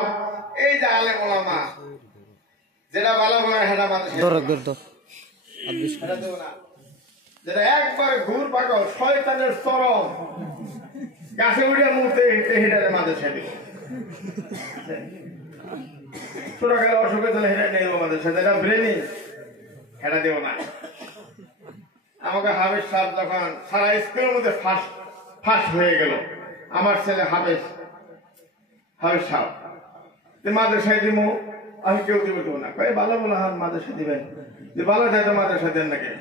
এই যে আলেম ওলামা, যেটা ভালো করে হেটা মানুষ, যেটা একবার ঘুর পাগল, শয়তানের চরম, গাছে উঠে মুহূর্তে হেটারে মাঝে ছেড়ে ছোট খেলে অসুখে চলে হেঁটে নেই আমাদের সাথে, এটা ব্রেনি হেঁটা দেব না। আমাকে হাফেজ সাহেব যখন সারা স্কুলের মধ্যে ফার্স্ট হয়ে গেল, আমার ছেলে হাফেজ সাহেব মাদ্রাসায় দিব, আমি কেউ দিব না, কয়ে ভালো বলো হাত মাদ্রাসা দিবেন, যে ভালো চাই তো মাদ্রাসা দেন নাকি।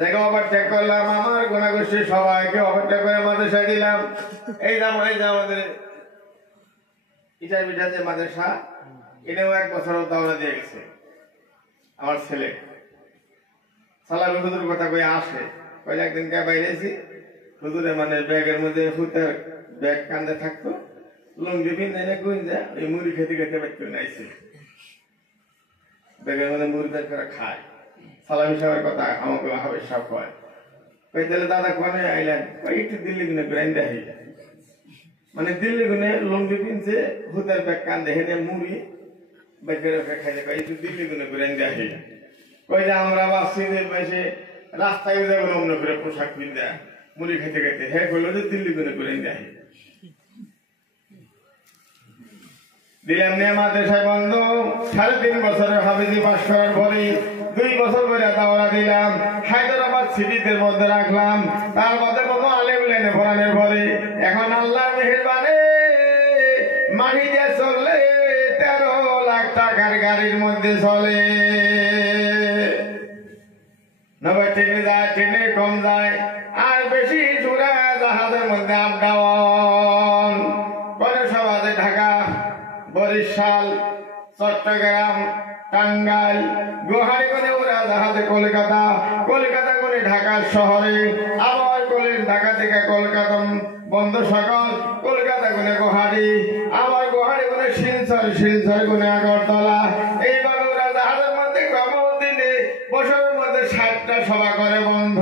জায়গা ওভারটেক করলাম, আমার গোনাগোষ্ঠী সবাইকে ওভারটেক করে মাদ্রাসায় দিলাম। এই যে আমাদের ইটার বিটা যে মাদ্রাসা, এটাও 1 বছর দাওরা দিয়ে গেছে। আমার ছেলে সালামি হুজুর কথা কয়ে আসে, কয়ে একদিন কে বাইরেছি, হুজুরে মানে ব্যাগের মধ্যে হুতার ব্যাগ কান্দে থাকতো, লঙ্গি পিন্ধাই না গুঞ্জা ওই মুড়ি খেতে খেতে ব্যাগ করে নাইছে, ব্যাগের মধ্যে মুড়ি ব্যাগ করে খায়। সালামি সাহেবের কথা আমাকে হাফেজ সাহেব কয়, কই তাহলে দাদা কোনে আইলেন, কই একটু দিল্লি গুনে গ্রাইন দেখি, মানে দিল্লি গুনে লঙ্গি পিনছে, হুতার ব্যাগ কান্দে হেঁটে মুড়ি ব্যাগের খাইলে, কই একটু দিল্লি গুনে গ্রাইন দেখি। কই যে আমরা বাসি বসে রাস্তায় যাবো অন্য করে পোশাক পিন্দা মুড়ি খেতে খেতে, হ্যাঁ কইলো যে দিল্লি গুনে গ্রাইন দেখি। দিলাম নিয়ে মাদ্রাসায় বন্ধ, 3.5 বছরের হাফেজি পাস করার পরে 2 বছর করে দাওরা দিলাম, হায়দ্রাবাদ সিটিতে মধ্যে রাখলাম, তার মধ্যে কত আলেম লেনে পড়ানোর পরে এখন আল্লাহ মেহেরবানে মাহি দিয়ে চললে 13 লাখ টাকার গাড়ির মধ্যে চলে। নবে ট্রেনে যায়, ট্রেনে কম যায়, আর বেশি চূড়া জাহাজের মধ্যে আপ ডাউন করে। সব আছে ঢাকা, বরিশাল, চট্টগ্রাম, টাঙ্গাইল, গুয়াহাটি করে ওরা জাহাজে কলকাতা, কলকাতা করে ঢাকা শহরে, আবার ঢাকা থেকে কলকাতা বন্ধ সকাল, কলকাতা করে গুয়াহাটি, আবার গুয়াহাটি করে শিলচর, শিলচর করে আগরতলা। এইভাবে ওরা জাহাজের মধ্যে কমর দিনে বছরের মধ্যে 60টা সভা করে বন্ধ।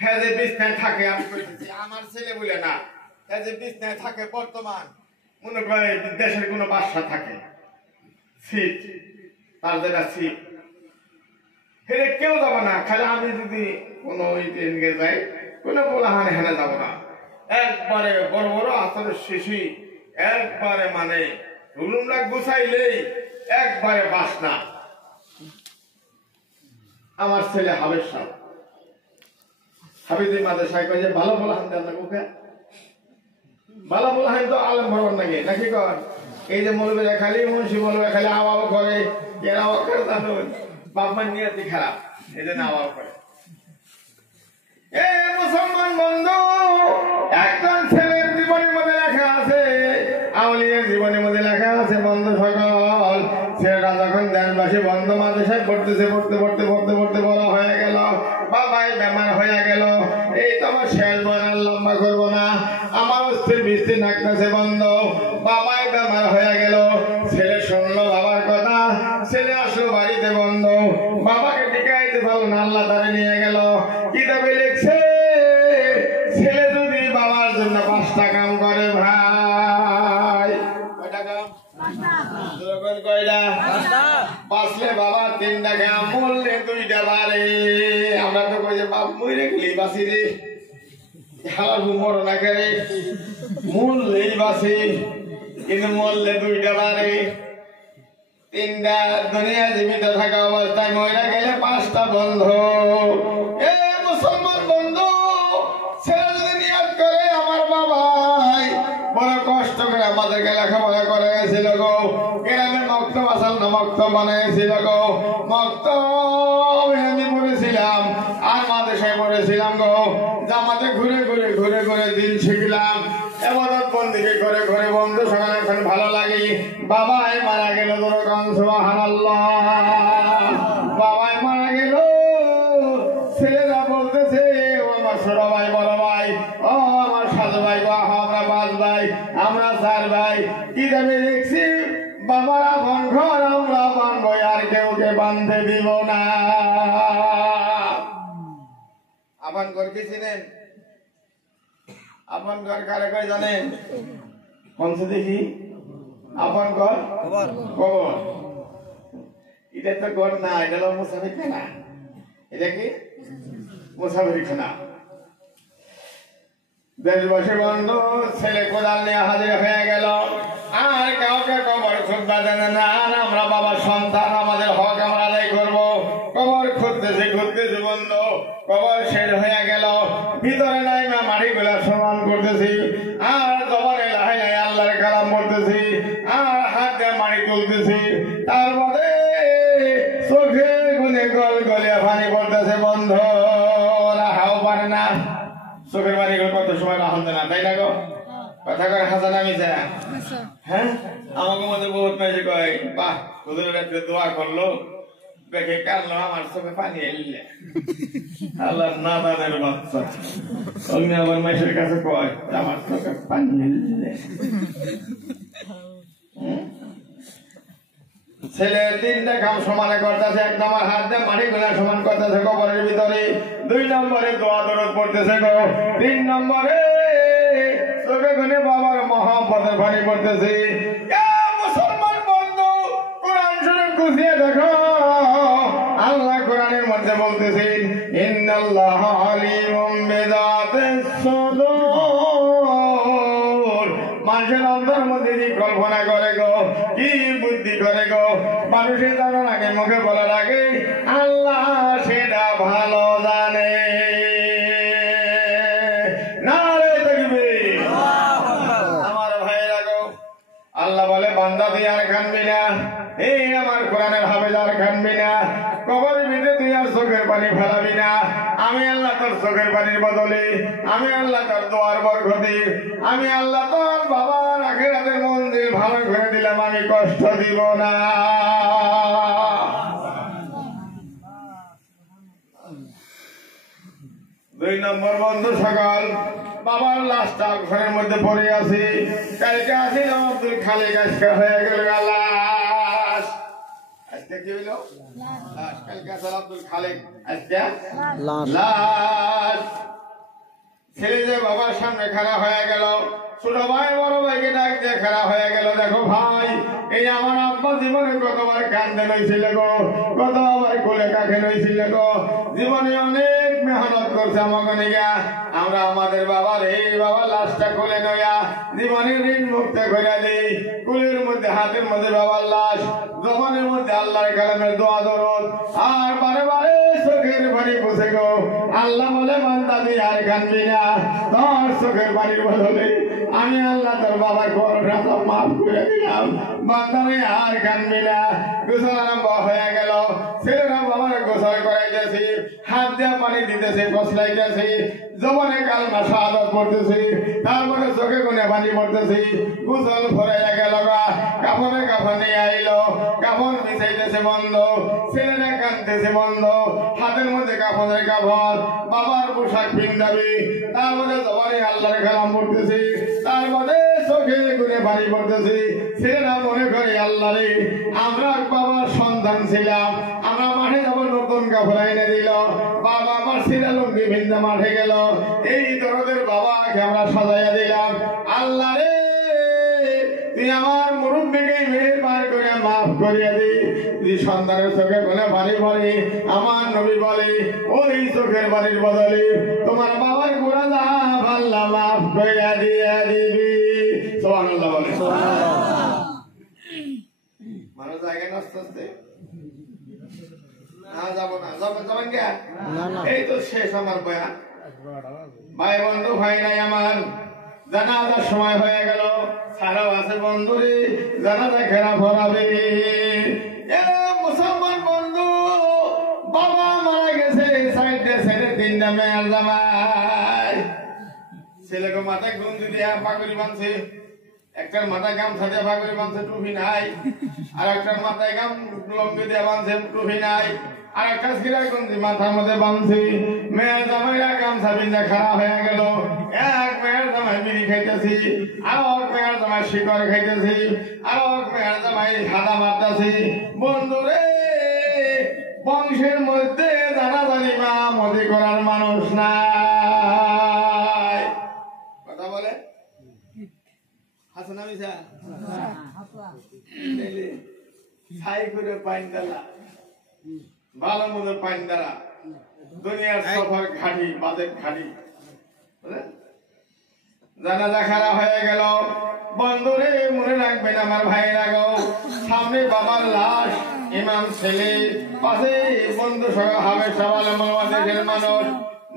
হ্যাঁ যে বিছনায় থাকে, আমি বলতেছি আমার ছেলে বলে না, হ্যাঁ যে বিছনায় থাকে বর্তমান মনে করে দেশের কোন বাদশা থাকে, সিট তার যেটা সিট, হেরে কেউ যাবো না, খালি আমি যদি কোনো ট্রেনে যাই, কোনো পোলাহানে হেনে যাবো না। একবারে বড় বড় আতরের শিশি, একবারে মানে রুমরা গুছাইলেই একবারে বাসনা। আমার ছেলে হাফেজ সাহেব হাফিজি মাদ্রাসায় কয় যে ভালো পোলাহান দেন না ওকে, ভালো পোলাহান তো আলেম ভরবার নাকি নাকি কর। এই যে মৌলবীরা খালি মুন্সি মৌলবীরা খালি আওয়াও করে, এরা ওকে জানুন বাপমার নিয়তি খারাপ, এই জন্য আওয়াও করে। এ মুসলমান বন্ধু, একজন ছেলের জীবনের মধ্যে লেখা আছে, আউলিয়ার জীবনের মধ্যে লেখা আছে বন্ধু সকল, ছেলেরা যখন দেশবাসী বন্ধ মাদ্রাসায় পড়তেছে, পড়তে পড়তে পড়তে পড়তে বড় হয়ে গেল, বাবাই বেমার হয়ে গেল। এই তো আমার শেষ বয়ান লম্বা করবো না, আমার অস্থির বৃষ্টি নাকতেছে বন্ধ, বাবাই বেমার হয়ে গেল। ছেলে শুনলো বাবার কথা, ছেলে আসলো বাড়িতে বন্ধ, বাবাকে টিকাইতে পারলো না, আল্লাহ তারে নিয়ে গেল। কিতাবে লিখছে ছেলে যদি বাবার জন্য 5টা কাম করে, ভাই কয়টা কাম? কয়টা? বাঁচলে বাবা 3টা কাম, মরলে 2টা বারে। আমরা তো কই যে বাপ মরে গেলি বাঁচি রে, হালার মরো না করে মূল্যেই বাসি, কিন্তু মূল্যে দুইটা বাড়ে, তিনটা দুনিয়া জীবিত থাকা অবস্থায় মহিলা গেলে পাঁচটা বন্ধ। এ মুসলমান বন্ধু, ছেলে যদি নিয়ত করে আমার বাবাই বড় কষ্ট করে আমাদেরকে লেখাপড়া করে গেছিল গো, গ্রামে মক্তব আসাল না মক্তব বানিয়েছিল গো, মক্তব আমি পড়েছিলাম আর মাদ্রাসায় পড়েছিলাম গো, জামাতে ঘুরে ঘুরে ঘুরে ঘুরে দিন শিখলাম, এবাদত বন্দিকে করে করে বন্ধু সকালে এখন ভালো লাগে। বাবাই মারা গেল, সুবহানাল্লাহ, বাবাই মারা গেল, ছেলেরা বলতেছে ও আমার ছোট ভাই বড় ভাই, ও আমার সাধু ভাই, আমরা পাঁচ ভাই, আমরা চার ভাই, কি দাবি দেখছি বাবার আপন ঘর আমরা বানবো, আর কেউকে বাঁধতে দিব না। আপন ঘর কি চিনেন? আপন ঘর কারে কয় জানেন? কোনছে দেখি আপন ঘর কবর। এটা তো ঘর না, এটা হলো মুসাফিরখানা। এটা কি মুসাফিরখানা? দেশবাসী বন্ধু, ছেলে কোদাল নিয়ে হাজির হয়ে গেল, আর কাউকে কবর খুঁজতে জানে না, আমরা বাবার সন্তান, আমাদের হক আমরা আদায় করবো। কবর খুঁজতেছি বন্ধু, কবর শেষ হয়ে গেল, ভিতরে নাই না মাটিগুলা সমান করতেছি, আর জবানে লাহে লাহে আল্লাহর কালাম পড়তেছি, আর হাত দিয়ে মাটি তুলতেছি, তার মধ্যে চোখে গুনে গল গলিয়া পানি পড়তেছে বন্ধু, রাখাও পারে না। চোখের পানিগুলো কত সময় রাখতে না, তাই না গো? কথা কয় হাসান আমি যা, হ্যাঁ আমাকে মধ্যে বহুত মেসে কয় বাহ হুজুরের একটা দোয়া করলো, দেখে কাঁদলো, আমার চোখে পানি এলে, আল্লাহ না দানের বাচ্চা, অমনি আমার মেসের কাছে কয় আমার চোখে পানি এলে। ছেলে তিনটা কাম সমানে করতেছে, এক নম্বর হাত দিয়ে মাটি গুলা সমান করতেছে কবরের ভিতরে, দুই নম্বরে দোয়া দরদ পড়তেছে গো, তিন নম্বরে চোখে গুনে বাবার মহব্বতের পানি পড়তেছে। মুসলমান বন্ধু, কোরআন শরীফ খুঁজিয়ে দেখো, আল্লাহ কোরআনের মধ্যে বলতেছেন ইন্নাল্লাহ আলিমুম বিযাতিস সুদূর, মানুষের অন্তর মধ্যে কি কল্পনা করে গো, কি বুদ্ধি করে গো, মানুষের জানার আগে মুখে বলার আগে আল্লাহ সেটা ভালো জানে। আমার ভাইরা গো, আল্লাহ বলে বান্দা তুই আর কানবি না, এই আমার কোরআনের হাফেজ আর কানবি না, কবরের ভিতরে তুই আর চোখের পানি ফেলাবি না, আমি আল্লাহ তোর চোখের পানির বদলে, আমি আল্লাহ তোর দোয়ার বরকতে, আমি আল্লাহ তোর বাবার আখিরাতের মন্দির ভালো করে দিলাম, আমি কষ্ট দিব না। দুই নম্বর বন্ধু, সকাল বাবার লাশটা ঘরের মধ্যে পড়ে আছে, কালকে আসি আব্দুল খালেক, আজকে হয়ে গেল লাশ, আজকে কি হইল লাশ, কালকে আসল আব্দুল খালেক, আজকে লাশ। ছেলে যে বাবার সামনে খাড়া হয়ে গেল, ছোট ভাই বড় ভাইকে ডাক দিয়ে খাড়া হয়ে গেল, দেখো ভাই এই আমার আব্বা জীবনে কতবার কান্দে নইছিল গো, কতবার কোলে কাকে নইছিল গো, জীবনে অনেক মেহনত করছে আমাকে নিগা, আমরা আমাদের বাবার এই বাবার লাশটা কোলে নইয়া জীবনের ঋণ মুক্ত করে দিই, কুলের মধ্যে হাতের মধ্যে বাবার লাশ, জবানের মধ্যে আল্লাহর কালামের দোয়া দরদ, আর বারে বারে চোখের পানি পুষে গো, আল্লাহ বলে বান্দা তুই আর কানবি না, তোর চোখের পানির বদলে আমি আল্লাহ তোর বাবার করোনা মাফ করে দিলাম, বান্দারে আর কানবি না। গোসল আরম্ভ হয়ে গেল, ছেলেরা বাবার গোসল করাইতেছি, হাত দিয়ে পানি দিতেছে, গোসলাইতেছি, জবানে কালমা শাহাদাত পড়তেছি, তারপরে চোখে কোণে পানি পড়তেছি, গোসল ভরাইয়া গেল, কাপড়ে কাপড় নিয়ে আইলো, কাপড় বিছাইতেছে বন্ধ, ছেলেরা কানতেছে বন্ধ, হাতের মধ্যে কাপড়ের কাপড়, বাবার পোশাক পিন্দাবি, তারপরে জবানে আল্লাহর কালাম পড়তেছি, তারপরে চোখে কোণে পানি পড়তেছি, ছেলেরা মনে করে আল্লাহ রে আমরা বাবার সন্তান ছিলাম, আমরা মাঠে যাবো, নতুন কাপড় এনে দিল, বাবা আমার ছেলে লুঙ্গি ভিন্দা মাঠে গেল, এই দরদের বাবাকে আমরা সাজাইয়া দিলাম, আল্লাহ রে তুই আমার মুরব্বীকে মেহেরবান করে মাফ করিয়া দি। সন্তানের চোখে কোনে পানি পড়ে, আমার নবী বলে ওই চোখের পানির বদলে তোমার বাবার গোড়া আল্লাহ মাফ কইরা দিয়া দিবি সুবহানাল্লাহ বলে মানুষ জায়গা নষ্ট হচ্ছে না যাব না যাবেন কে এই তো শেষ আমার বয়ান ভাই বন্ধু ভাই নাই আমার জানাজার সময় হয়ে গেল সারাও আছে বন্ধুরে জানাজা খেরা ভরাবে মুসলমান বন্ধু বাবা মারা গেছে সাইডে সাইডে তিনটা মেয়ের জামাই ছেলেকে মাথায় গুঞ্জি দিয়া পাগড়ি বাঁধছে একটার মাথায় গামছা দিয়ে পাগড়ি বাঁধছে টুপি নাই আর একটার মাথায় লম্বি দিয়ে বাঁধছে টুপি নাই আর একটা সিরা গুঞ্জি মাথার মধ্যে বাঁধছে মেয়ের জামাইরা গামছা বিন্দা খারাপ হয়ে গেল এক মেয়ের জামাই বিড়ি খাইতেছি আর এক মেয়ের জামাই শিকড় খাইতেছি আর এক মেয়ের জামাই সাদা মারতেছি বন্ধুরে বংশের মধ্যে জানাজানি মা মদি করার মানুষ নাই কথা বলে হাসান আমিসা ছাই করে পাইন ডালা ভালো মতো পাইন ডালা দুনিয়ার সফর ঘাটি বাজেট ঘাটি জানাজা খারাপ হয়ে গেল বন্ধুরে মনে রাখবেন আমার ভাইরা গো সামনে বাবার লাশ ইমাম ছেলে পাশে বন্ধু সহ হবে সবাই বাংলাদেশের মানুষ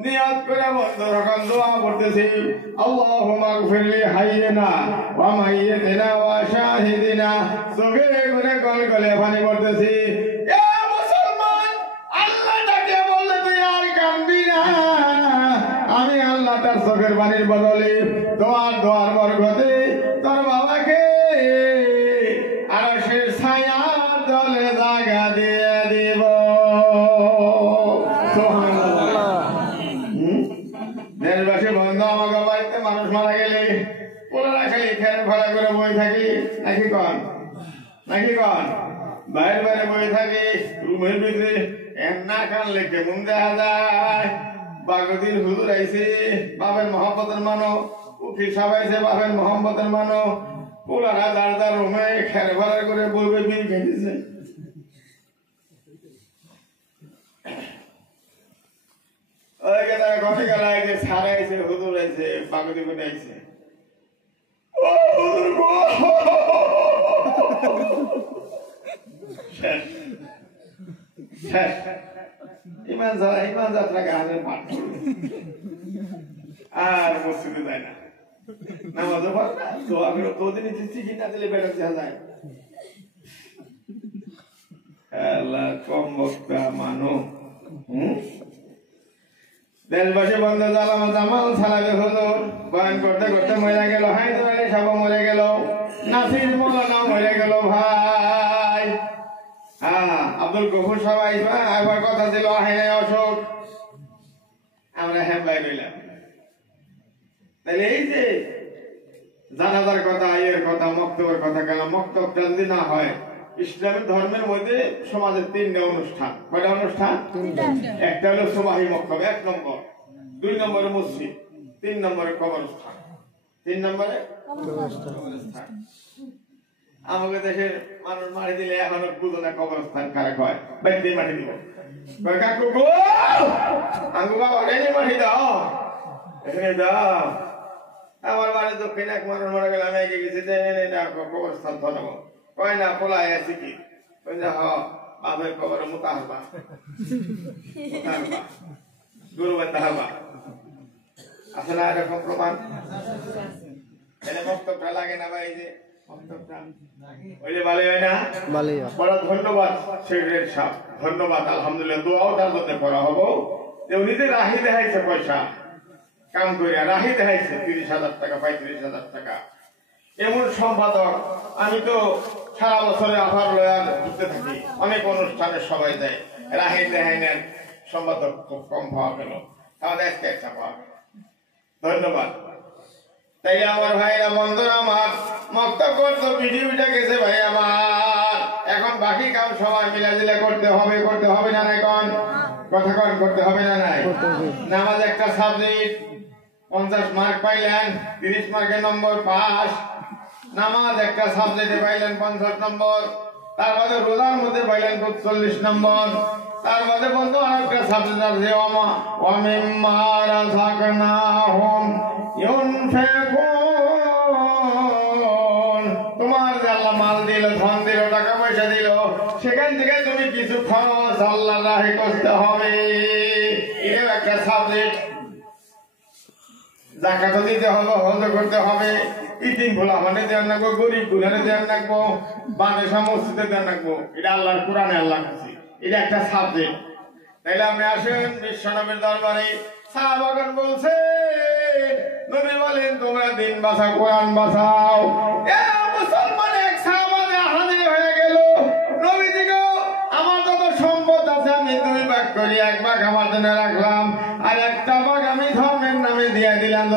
নিয়াত করে বন্ধু যখন দোয়া করতেছি আল্লাহুম্মা গফিরলি হাইয়িনা ওয়া মাইয়িতিনা ওয়া শাহিদিনা চোখে করে গলগলে পানি পড়তেছি এ মুসলমান আল্লাহ তাকে বললে তুই আর কাঁদবি না আমি আল্লাহ তার চোখের পানির বদলে দোয়ার বরকতে তোর বাবাকে আর সে ছায়া দলে জায়গা দিয়ে দিব দেশবাসী বন্ধু আমাকে বাড়িতে মানুষ মারা গেলে ওরা খালি খেলে ফেলা করে বই থাকি নাকি কন বাইরে বাইরে বই থাকি রুমের ভিতরে না কানলে কেমন দেখা যায় বাগদিন হুজুর আইছে বাপের মোহাম্মতের মানো উকিল সাহেব আইছে বাপের মোহাম্মতের মানো ওরা যার রুমে খেলে ফেলা করে বই বিল খেতেছে হুজুর আইছে বাগদি করে আইছে ইমান যাত্রা গানের পাঠ আর মসজিদে যায় না নামাজও পড়ে না দোয়া করে তোদের চিঠি না দিলে বেড়া দেওয়া যায় আল্লাহ কম বক্তা মানো দেশবাসী বন্ধ জামাল সালাবে হুজুর বয়ান করতে করতে মরে গেল হায়দার আলী সাহেব মরে গেল নাসির মৌলানা মরে গেল ভাই আব্দুল গফুর সাহেব আইবার কথা ছিল হ্যাঁ অশোক আমরা হ্যাঁ ভাই রইলাম তাহলে এই যে জানাজার কথা এর কথা মক্তবের কথা কেন মক্তব যদি না হয় ইসলামী ধর্মের মধ্যে সমাজের তিনটা অনুষ্ঠান কয়টা অনুষ্ঠান একটা হলো সুবাহি মক্তব 1 নম্বর 2 নম্বরে মসজিদ 3 নম্বরে কবরস্থান 3 নম্বরে কবরস্থান আমাদের দেশের মানুষ মারি দিলে এখনো বুঝো না কবরস্থান কারা কয় বাইতে মাটি দিব কয় কাকু গো আঙ্গু বাবা রেনে মাটি দাও এখানে দাও আমার বাড়ি দক্ষিণ এক মানুষ মারা গেল আমি এগিয়ে গেছি কবরস্থান ধরবো কয় না পোলায় আছি কি বাপের কবর মোতা হারবা গরু বান্ধা হারবা আছে না এরকম প্রমাণ এনে বক্তব্যটা লাগে না ভাই যে বড় ধন্যবাদ সেক্রেটারি সাহেব ধন্যবাদ আলহামদুলিল্লাহ দোয়াও তার জন্য করা হবো যে উনি যে রাহি দেখাইছে পয়সা কাম করিয়া রাহি দেখাইছে 30,000 টাকা 35,000 টাকা এমন সম্পাদক আমি তো সারা বছরে আভার লয়ার ঘুরতে থাকি অনেক অনুষ্ঠানে সবাই দেয় রাহি দেখাই নেন সম্পাদক খুব কম পাওয়া গেল তাহলে একটা পাওয়া গেল ধন্যবাদ তাই আমার ভাইরা বন্ধুরা আমার মক্তব করতো ভিডিওটা গেছে ভাই আমার এখন বাকি কাম সবাই মিলা দিলে করতে হবে না নাই কোন কথা কোন করতে হবে না নাই নামাজ একটা সাবজেক্ট 50 মার্ক পাইলেন 30 মার্কের নম্বর পাস নামাজ একটা সাবজেক্টে পাইলেন 50 নম্বর তারপরে রোজার মধ্যে পাইলেন 40 নম্বর তার মধ্যে বন্ধু আরেকটা সাবজেক্ট আছে ওয়ামিম্মা রাযাকনাহুম ইউনফিকুন। তোমার যে আল্লাহ মাল দিল, ধন দিল, টাকা পয়সা দিল, সেখান থেকে তুমি কিছু খরচ আল্লাহর রাহে করতে হবে। এটাও একটা সাবজেক্ট। যাকাতও দিতে হবে, হজ করতে হবে, ইতিম ভোলামানে দেওয়ার রাখবো, গরিব গুলারে দেওয়ার রাখবো, বাদেশা মসজিদে দেওয়ার রাখবো। এটা আল্লাহর কোরআনে আল্লাহ কাছে, এটা একটা সাবজেক্ট। তাইলে আপনি আসেন বিশ্বনবীর দরবারে। সাহাবাগণ বলছে, নবী বলেন তোমরা দিন বাঁচাও, কোরআন বাঁচাও। মুসলমান এক সাহাবা হাজির হয়ে গেল। নবীজি গো, আমার যত সম্পদ আছে আমি 2 ভাগ করি, 1 ভাগ আমার জন্য রাখলাম, আর 1টা ভাগ আমি ধর্মের নামে দিয়ে দিলাম।